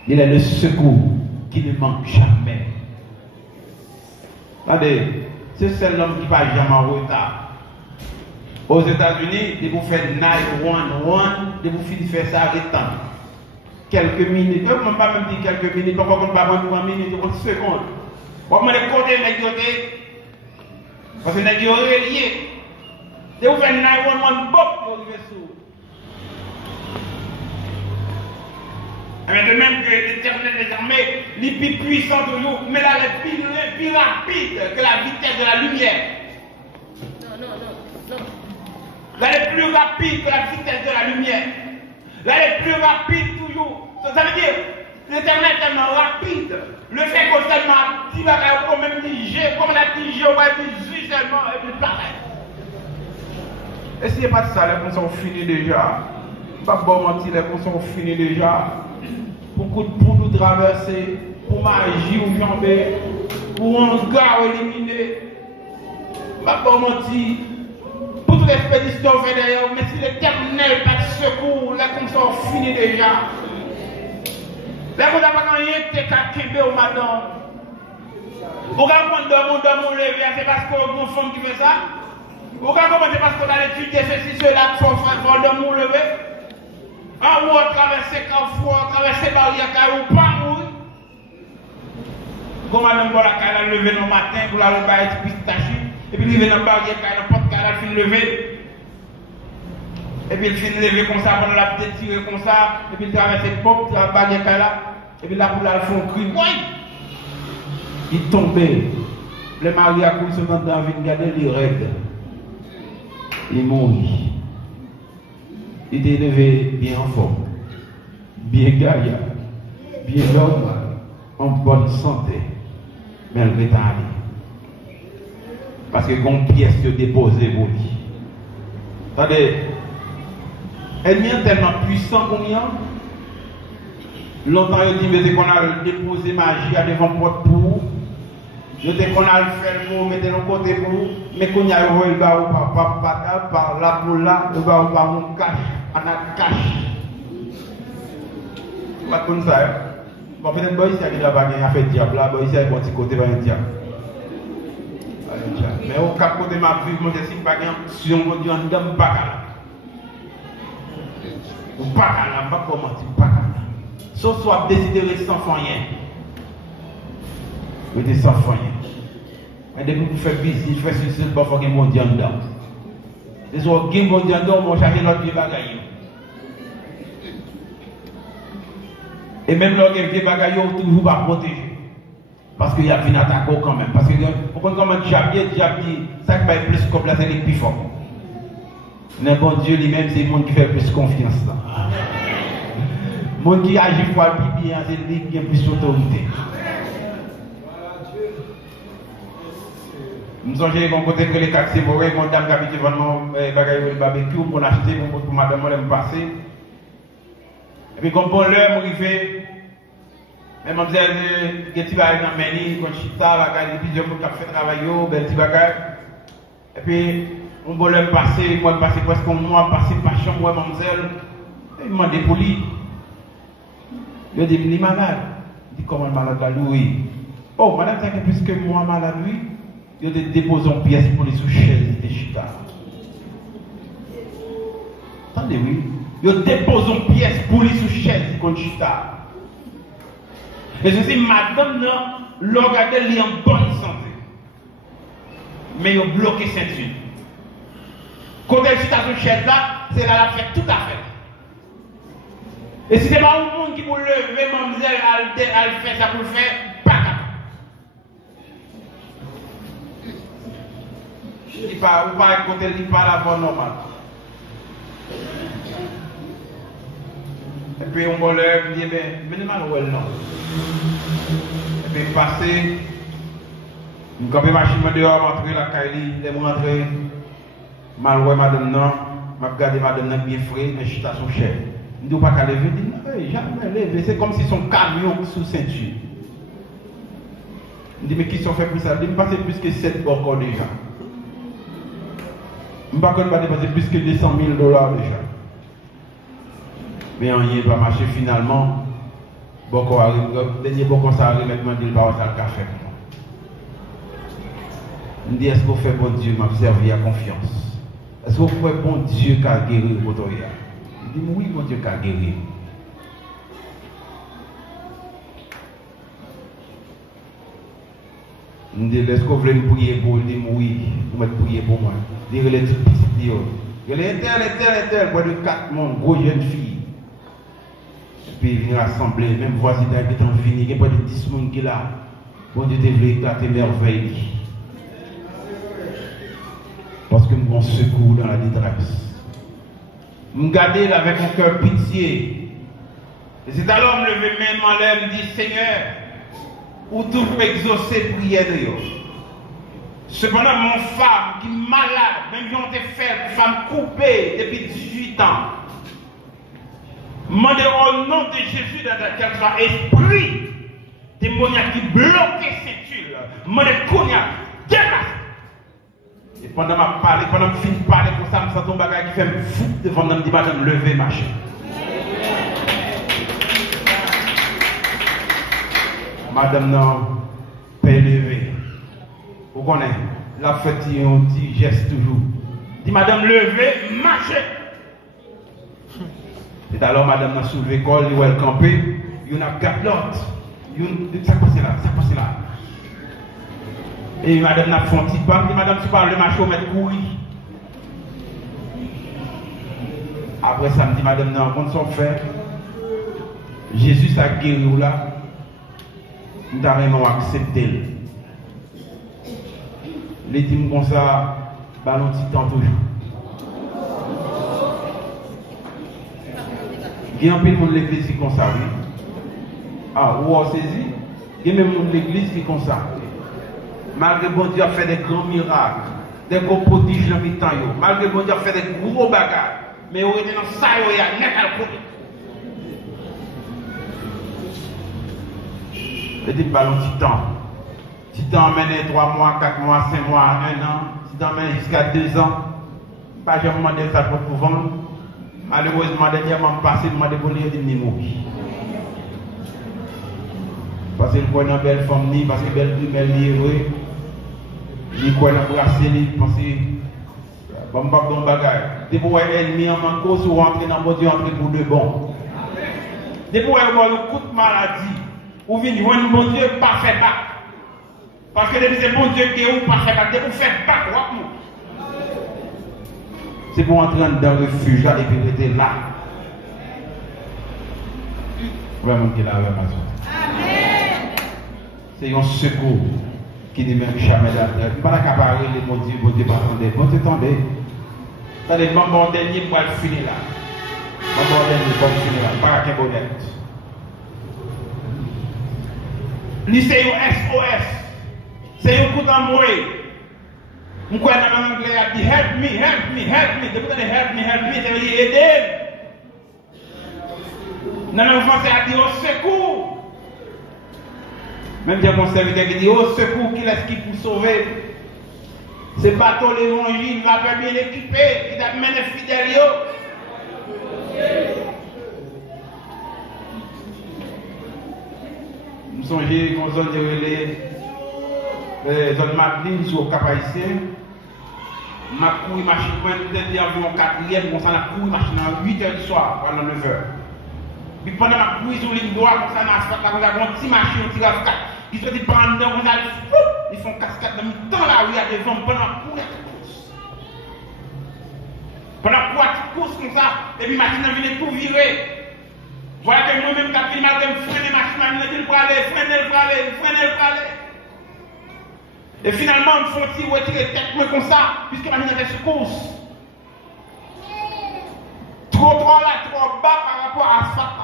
Il est le secours qui ne manque jamais. Regardez, c'est seul homme qui ne va jamais en retard. Aux États-Unis, ils vous font 911, ils vous finissent faire ça arrêtant. Quelques minutes, je ne peux pas même dire quelques minutes, pourquoi on ne peut pas prendre 1 minute, 1 seconde. On me les côtés, parce que les gens sont reliés. Si vous faites 911, bop, vous arrivez sous. De même que l'Éternel des armées, les plus puissants toujours, mais là, les plus rapides que la vitesse de la lumière. Non. Là, les plus rapides que la vitesse de la lumière. Là, les plus rapides toujours. Ça veut dire, l'Éternel est tellement rapide. Le fait qu'on tellement petit bagage, comme même dit G, comme on a dit G, on va dire J seulement, et puis pareil. Essayez pas de ça, les gens sont finis déjà. Pas bon mentir, les gens sont finis déjà. Pour nous traverser, pour magie ou jamber, pour un gars éliminer. Pas bon mentir. Pour toute l'expédition fait d'ailleurs, mais si l'Éternel pas de secours, les gens sont finis déjà. Les gens n'ont pas rien de kébé ou madame. Vous avez prendre de mon lever, c'est parce qu'on a une femme qui fait ça. Vous avez commencé parce qu'on a étudié ceci, cela, pour faire de mon lever. En haut, traverser Carrefour, traverser barrière, ou pas mourir. Comme madame Bolaka, elle a levé le matin pour la lever et pistache. Et puis il vient dans la barrière, n'importe quelle, elle finit lever. Et puis il finit lever comme ça, pendant la petite tirée comme ça. Et puis il traverse le pop, la barrière là. Et puis là, pour la font cru. Il tombait. Le mari a couru sur notre dans la ville, regardez les raides. Il mourit. Il était levé bien en forme, bien gaillard, bien normal, en bonne santé. Mais elle est allée. Parce que comme pièce de déposer pour lui. Attendez, elle est tellement puissant qu'on y a. Longtemps, il dit, mais c'est qu'on a déposé magie à devant porte pour. Je dis qu'on a le fait pour mettre de côté pour. Mais qu'on y a eu le bas ou par là pour là, le bas ou par on cache. On a cache. Pas comme ça. Bon, peut-être que ici, il y a un fait diable là, ici, il y a un petit côté par un diable. Mais au cap côté ma vie, je me dis, si on me dit, on ne donne pas là. Ou pas là, pas comment dire, pas là. Sauf soit décidé de sans rien. Vous êtes sans rien. Mais depuis que vous faites visite, vous faites ceci, vous faites un bon diable dedans. Et si vous faites un bon diable dedans, vous cherchez l'autre bagaille. Et même l'autre bagaille, vous ne toujours pas protéger. Parce qu'il y a une attaque quand même. Parce que pourquoi comment diable, ça qui va être plus comme là, c'est les plus forts. Mais bon Dieu lui-même, c'est le monde qui fait plus confiance là. Le monde qui agit pour le bien, c'est lui qui a plus d'autorité. Nous sommes allés côté que les taxis pour une dame qui habite devant le barbecue pour l'acheter pour madame me passer. Et puis comme bon l'heure arrivé, même mademoiselle Getty va dans Meni, Conchita, bagage plusieurs gens qui fait travail bel petit bagage. Et puis on bon l'heure passer, moi passer presque un mois passer par chambre moi mademoiselle, il m'a demandé pour lui. Il dit il est malade. Il dit comment malade là lui. Oh madame ça plus que moi malade lui. Il a déposé une pièce pour les sous-chaises de Chita. Attendez, oui. Il a déposé une pièce pour les sous-chaises de Chita. Et je dis, madame, non, regardez, elle est en bonne santé. Mais il a bloqué ceinture. Quand elle est dans une chaise là, c'est là la fait tout à fait. Et si ce n'est pas un monde qui vous lever, mademoiselle, elle fait ça pour le faire, pas capable. Je dis pas, ou pas écouter, il dit pas la voix normale. Et puis on me lève, me dit, mais mal ou non. Et puis passer, je campe machine dehors, rentrer la caille, je rentrer, mal ou madame non, je regarde madame non bien frais, mais je suis à son chef. Je ne dis pas qu'à lever, je dis, jamais lever, c'est comme si son camion sous ceinture. Je dis, mais qui sont faits pour ça? Je dis, je plus que 7 encore déjà. Je ne vais pas dépasser plus que 200 000 $ déjà. Mais rien va marcher finalement. Beaucoup arrive, dernier beaucoup ça arrive maintenant, il va avoir le café. Je dis, est-ce que vous faites bon Dieu m'a servi à confiance? Est-ce que vous faites bon Dieu qui a guéri votre oreille? Je dis, oui, mon Dieu qui a guéri. Je dis, est-ce que vous voulez me prier pour? Je dis, oui, vous me prier pour moi. Je dis, les petites petites, je dis, tel, pour de 4 mondes, gros jeunes filles. Et puis, venir rassembler, même voisin qui est en vini, il y a pas de 10 personnes qui sont là. Bon Dieu, tu veux éclater merveille. Parce que nous avons secours dans la détresse. Je regarde avec mon cœur pitié. Et c'est alors que je me lève même en l'air et me dis, Seigneur, où tout peut exaucer prière de Dieu. Cependant, mon femme qui est malade, même qui ont été faites, femme coupée depuis 18 ans, demandez au nom de Jésus qu'elle soit esprit démoniaque qui bloque ceinture. Demandez cognac, dépasse. Et pendant que je parle, pendant que je finis de parler pour ça, je sens ton bagage qui fait me foutre devant moi, je me dis, madame, levez, marcher. Madame, non, paix levée. Vous connaissez, la fête, on dit geste toujours. Dit, madame, levez, marchez. Et alors, madame, n'a soulevé l'école, il a campé, il y a 4 l'autre. Ça passe là, ça passe là. Et madame n'a fait un petit pas, dit, madame, tu parles de marcher, on met courir. Après ça, me dit, madame, non, quand on fait, Jésus s'est guéri là. Nous avons vraiment accepté. Les dit comme ça, ballon petit temps toujours. Il y a un peu de l'église qui est comme ça, oui. Ah, ou on saisit. Il y a même l'église qui est comme ça. Malgré bon Dieu a fait des grands miracles, des gros prodiges dans le temps, malgré bon Dieu a fait des gros bagarres, mais on est dans ça, il y a net à côté. Il dit ballon titan. Titan emmène 3 mois, 4 mois, 5 mois, 1 an. Titan emmène jusqu'à 2 ans. Pas jamais demandé ça pour vendre. Malheureusement, dernièrement, passé, je demandé pour lui de mourir. Parce que je crois dans belle femme, parce que belle livrée. Je crois dans bracelet, parce que bon, pas de bagaille. Des fois, ennemi en manque, si vous rentrez dans mon Dieu, entrez pour de bon. Des fois, vous avez un coup de maladie. Ou venez voir un bon Dieu pas fait bac. Parce que c'est bon Dieu qui est ou pas fait bac. Vous faites bac, c'est pour entrer dans le refuge là et puis rester là. Vraiment qu'il a la maison. C'est un secours qui ne même jamais d'ailleurs. Pas la caparer les bon Dieu pas attendez. Bon Dieu attendez. Attendez, bon dernier pour finir là. Bon dernier pour finir là. Pas qu'un bonnet. C'est un SOS. C'est un coup d'envoyé. Je crois que dans l'anglais, il dit help me, help me, help me. Depuis que help me, ça veut dire aider. Dans le français, il dit au secours. Même si mon serviteur qui dit au secours, qui est-ce qui peut sauver? C'est bateau l'évangile, il va pas bien équipé, il a mené fidèles. Nous songez qu'on zone de zone Madeleine sur le Cap Haïtien. Ma couille machine, moi, peut-être environ 4e, on s'en a couille machine à 8h du soir, pendant 9h. Puis pendant ma prise ou ligne droite, comme ça, dans l'asphalte, là, vous avez un petit machine, un petit RAV4, qui se dit pendant dedans, vous allez, ils font cascade dans le temps là où il y a des hommes pendant la course. Pendant la course comme ça, et puis la machine vient tout virer. Voilà que moi-même, quand il m'a dit, freiner la machine, il va aller, freiner, et finalement, ils font retirer tête comme ça, puisque la machine était sur course. Trop là, trop bas par rapport à l'asphalte.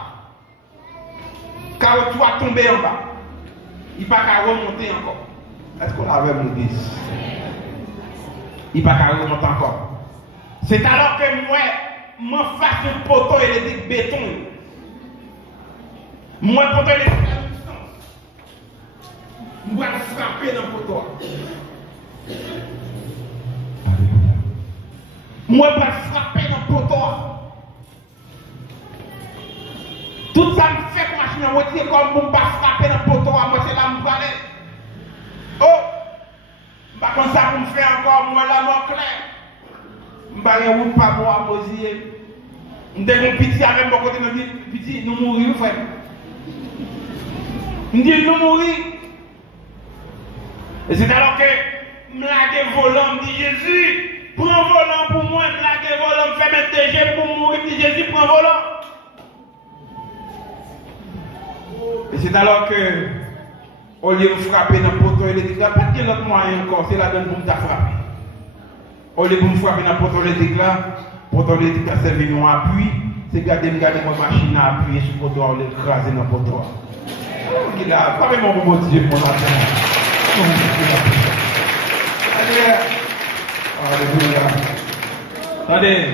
Car tu vas tomber en bas. Il ne va pas remonter encore. Est-ce qu'on avait mon 10? Il ne va pas remonter encore. C'est alors que moi fasse un poteau électrique béton. Moi, poteau électrique à distance. Moi, frapper dans le poteau. Moi, je vais frapper dans le poteau. Tout ça me fait que la machine a retiré comme pour ne pas frapper dans le poteau. Moi, c'est là que je vais aller. Oh! Je ne vais pas comme ça pour me faire encore, moi, là, mon clair. Je ne vais pas boire à poser. Je dis mon petit avec mon côté, je dis, petit, nous mourir, frère. Je dis, nous mourir. Et c'est alors que je me lague volant, je dis, Jésus, prends volant pour moi, je me lague volant, fais mettre des jets pour mourir, je dis, Jésus, prends volant. Et c'est alors que, au lieu de frapper dans le poteau électrique, il n'y a pas de l'autre moyen encore, c'est la donne pour me frapper. Au lieu de me frapper dans le poteau électrique là, le poteau électrique a servi mon appui, c'est garder ma machine à appuyer sur le poteau, on l'écraser dans le poteau. Il a pas même mon beau Dieu, mon enfant. Alléluia. Attendez,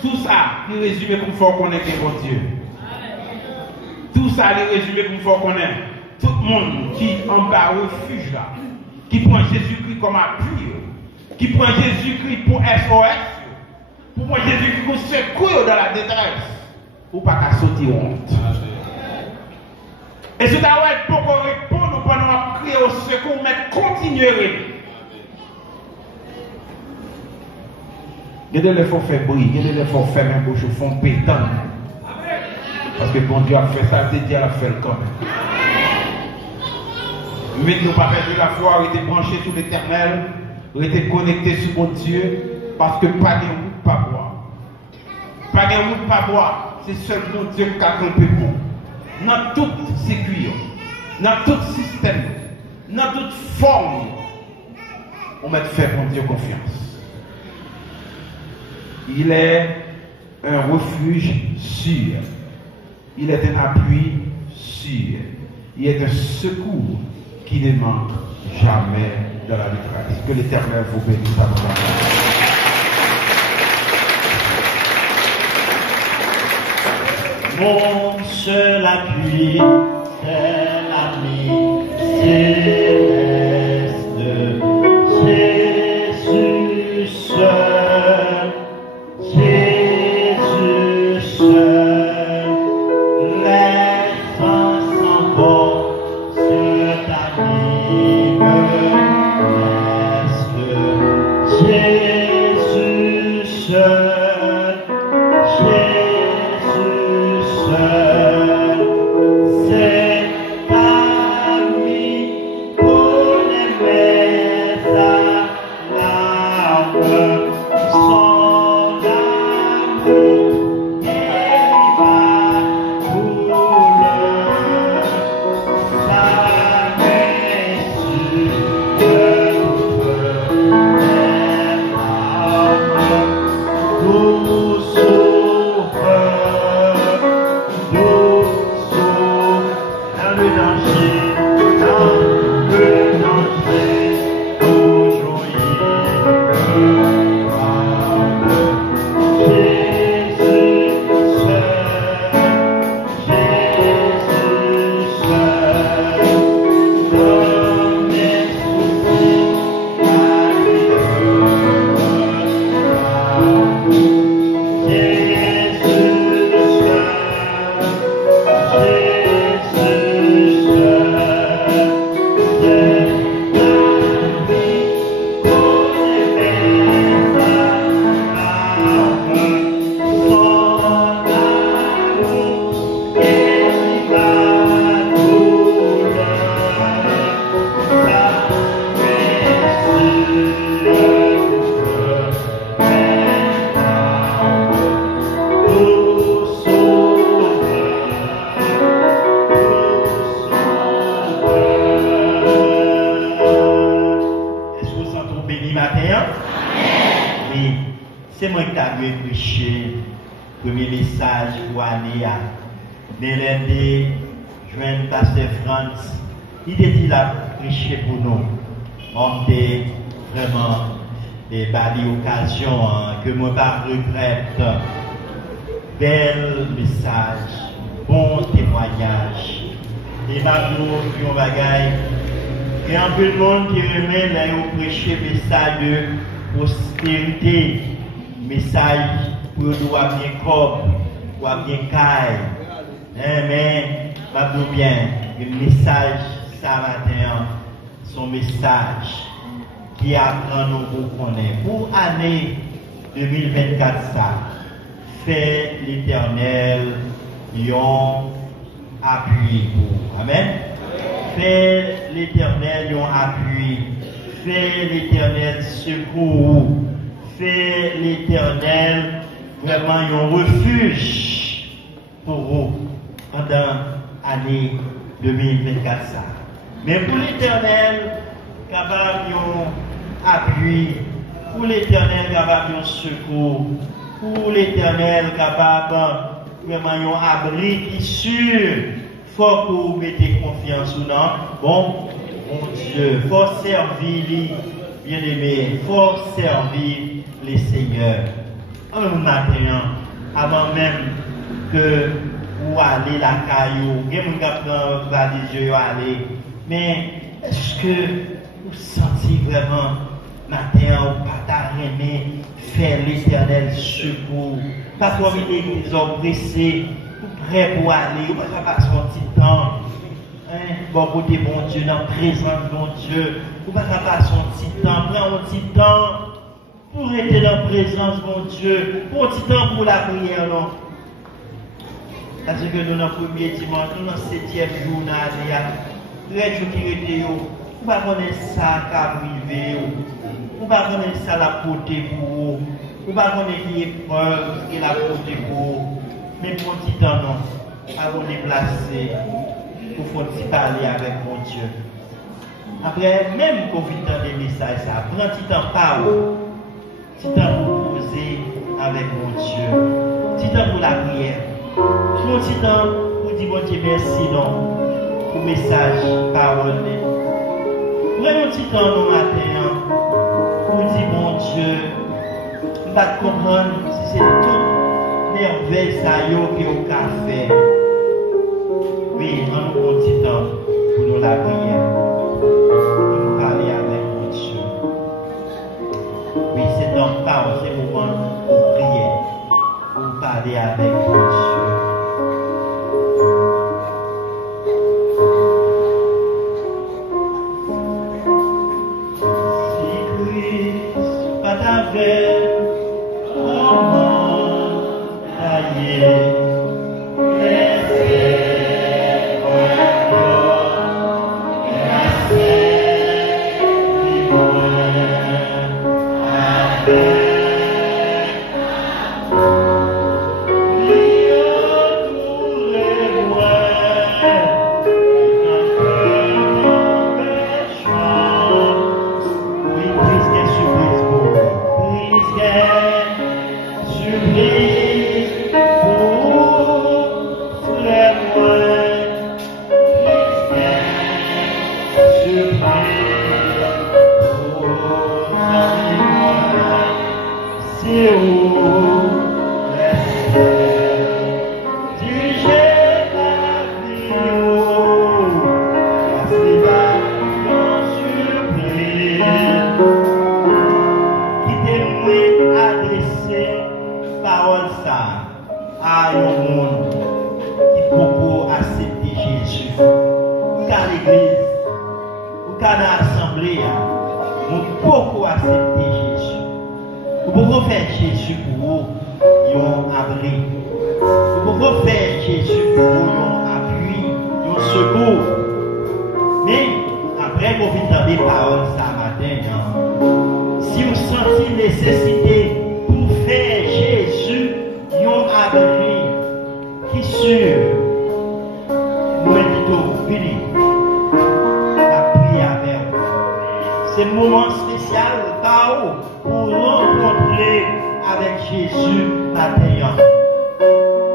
tout ça, il résume comme il faut qu'on ait mon Dieu. Tout ça, il résume comme il faut qu'on ait. Tout le monde qui en bas refuge là, qui prend Jésus-Christ comme appui, qui prend Jésus-Christ pour SOS, pour prendre Jésus-Christ pour secourir dans la détresse, ou pas qu'à sauter honte. Et c'est d'avoir pour qu'on réponde pendant qu'on crier au secours, mais continuer. Il y a des fois faire briller, il y a des fois faire même bouche au fond pétant. Parce que bon Dieu a fait ça, c'est Dieu a fait le quand même. Mais nous pas perdre la foi, on était branchés sur l'éternel, on était connectés sur mon Dieu, parce que pas de route, pas boire. Pas de route, pas boire. C'est seul mon Dieu qui a trompé pour. Dans tout circuit, dans tout système, dans toute forme, on va faire mon Dieu confiance. Il est un refuge sûr. Il est un appui sûr. Il est un secours qui ne manque jamais dans la détresse. Que l'Éternel vous bénisse à vous. Mon seul appui, c'est l'ami céleste, Jésus seul, Jésus seul, les saints s'en vont, cet ami me reste, Jésus seul, Jésus seul, c'est ami pour les mésalarmes, son amour dériva pour le salut sur le feu des larmes, pour Oui, c'est moi qui t'ai prêché le premier message pour aller à Nélédé, joindre Pasteur France. Il était dit là prêcher pour nous. On était vraiment des occasions que moi pas regrette. Bel message, bon témoignage. Et maintenant, puis on va gagner. Il y a un peu de monde qui remet là où prêcher message de prospérité, message pour nous avoir bien corps, pour avoir bien caille. Mais, maintenant bien, le message ça matin, son message qui apprend nous pour connaître. Pour l'année 2024, ça, fait l'Éternel, yon appui pour. Amen. Fait l'Éternel, yon appui. Fait l'Éternel secours. Fait l'Éternel vraiment yon refuge pour vous pendant l'année 2024. Ça. Mais pour l'Éternel, capable yon appui. Pour l'Éternel, capable yon secours. Pour l'Éternel, capable vraiment un abri qui sûr. Faut que vous mettez confiance ou non. Bon Dieu, faut servir les bien-aimés, faut servir les seigneurs. Un matin, avant même que vous allez la caillou, vous allez les yeux aller. Mais est-ce que vous sentez vraiment matin ou pas aimer faire l'Éternel secours? Pas trop l'église oppressée, prêt pour aller, ou pas passer un petit temps. Bon côté bon Dieu, dans la présence bon Dieu, ou pas passer un petit temps, prendre un petit temps pour être dans la présence bon Dieu, pour un petit temps pour la prière, non? Parce que nous, dans le premier dimanche, nous, dans le 7e jour, nous avons jours qui étaient, vous ne connaissez pas ça qui a privé, vous ne connaissez pas ça la côté pour vous, vous ne connaissez pas qui est preuve qui est la côté pour vous. Mais pour un petit temps, non, à vous déplacer, pour faire un petit parler avec mon Dieu. Après, même quand vous entendez des messages, ça prend un petit temps par vous, petit temps pour poser avec mon Dieu, petit temps pour la prière, un petit temps pour dire bon Dieu merci, non, pour le message, parole. Prenez un petit temps le matin pour dire bon Dieu, vous allez comprendre si c'est tout. Merveille ça yo qui au café. Oui, on nous petit temps pour nous la prière. Pour nous parler avec mon Dieu. Oui, c'est un temps, c'est le moment pour prier. Pour parler avec mon Dieu. Si Christ pas avec C'est un moment spécial, pas où pour rencontrer avec Jésus matin.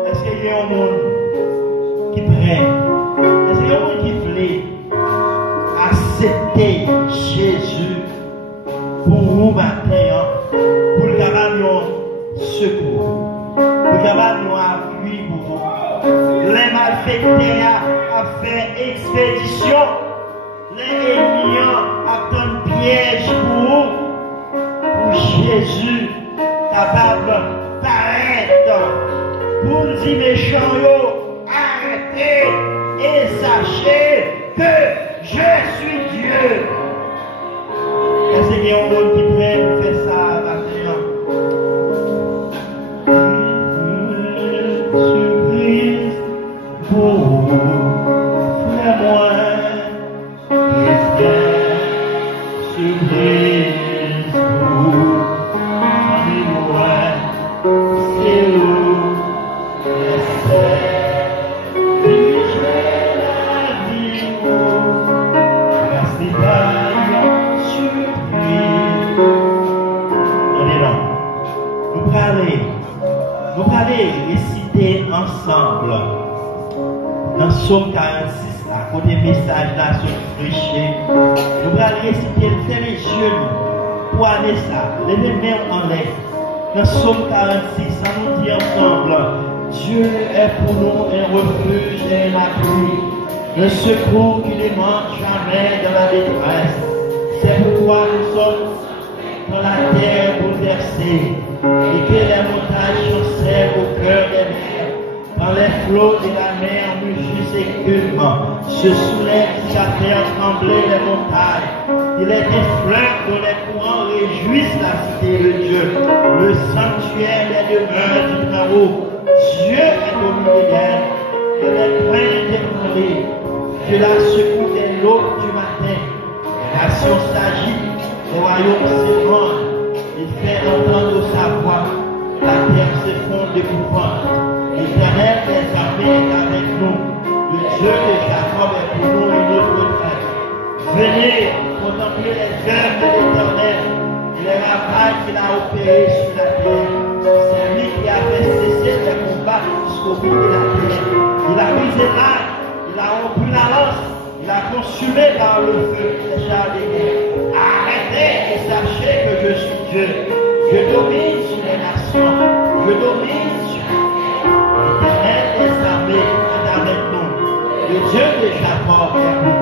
Est-ce qu'il y a un monde qui prêt? Est-ce qu'il y a un monde qui voulait accepter Jésus pour vous matin, pour le capable de secours, pour le capable d'appui pour vous? Les malfaiteurs a fait expédition, les ennemis attendent piège pour vous, pour Jésus capable de paraître, pour dire méchants, arrêtez et sachez que je suis Dieu. Est-ce qu'il y a un monde qui prêt pour faire ça maintenant? Surprise pour vous, frère moi, surprise pour vous, famille moi, c'est où, nous allons réciter ensemble dans Psaume 46, à côté message là sur le prêché. Nous allons réciter, faire les yeux pour aller ça, les mains en l'air. Dans Psaume 46, ça nous dit ensemble: Dieu est pour nous un refuge et un appui, un secours qui ne manque jamais dans la détresse. C'est pourquoi nous sommes dans la terre bouleversée, et que les montagnes chancèrent au cœur des mers. Quand les flots de la mer mugissent écument, se soulèvent si la terre tremblait les montagnes. Il est des fleurs dont les courants réjouissent la cité de Dieu, le sanctuaire des demeures du Très-Haut. Dieu est au milieu d'elle, et les plaines déroulées. Dieu la secoue des l'aube du matin. Les nations s'agitent, les royaumes s'ébranlent. Il fait entendre sa voix, la terre s'effondre d'épouvante. L'Éternel des armées est avec nous. Le Dieu de Jacob est pour nous une autre terre. Venez contempler les œuvres de l'Éternel et les ravages qu'il a opérés sur la terre. C'est lui qui a fait cesser les combats jusqu'au bout de la terre. Il a brisé l'arc, il a rompu la lance, il a consumé par le feu les chars de guerre. Arrêtez et sachez que je suis Dieu. Je domine sur les nations, je domine sur la terre. L'Éternel des armées est avec nous. Le Dieu de Jacob est pour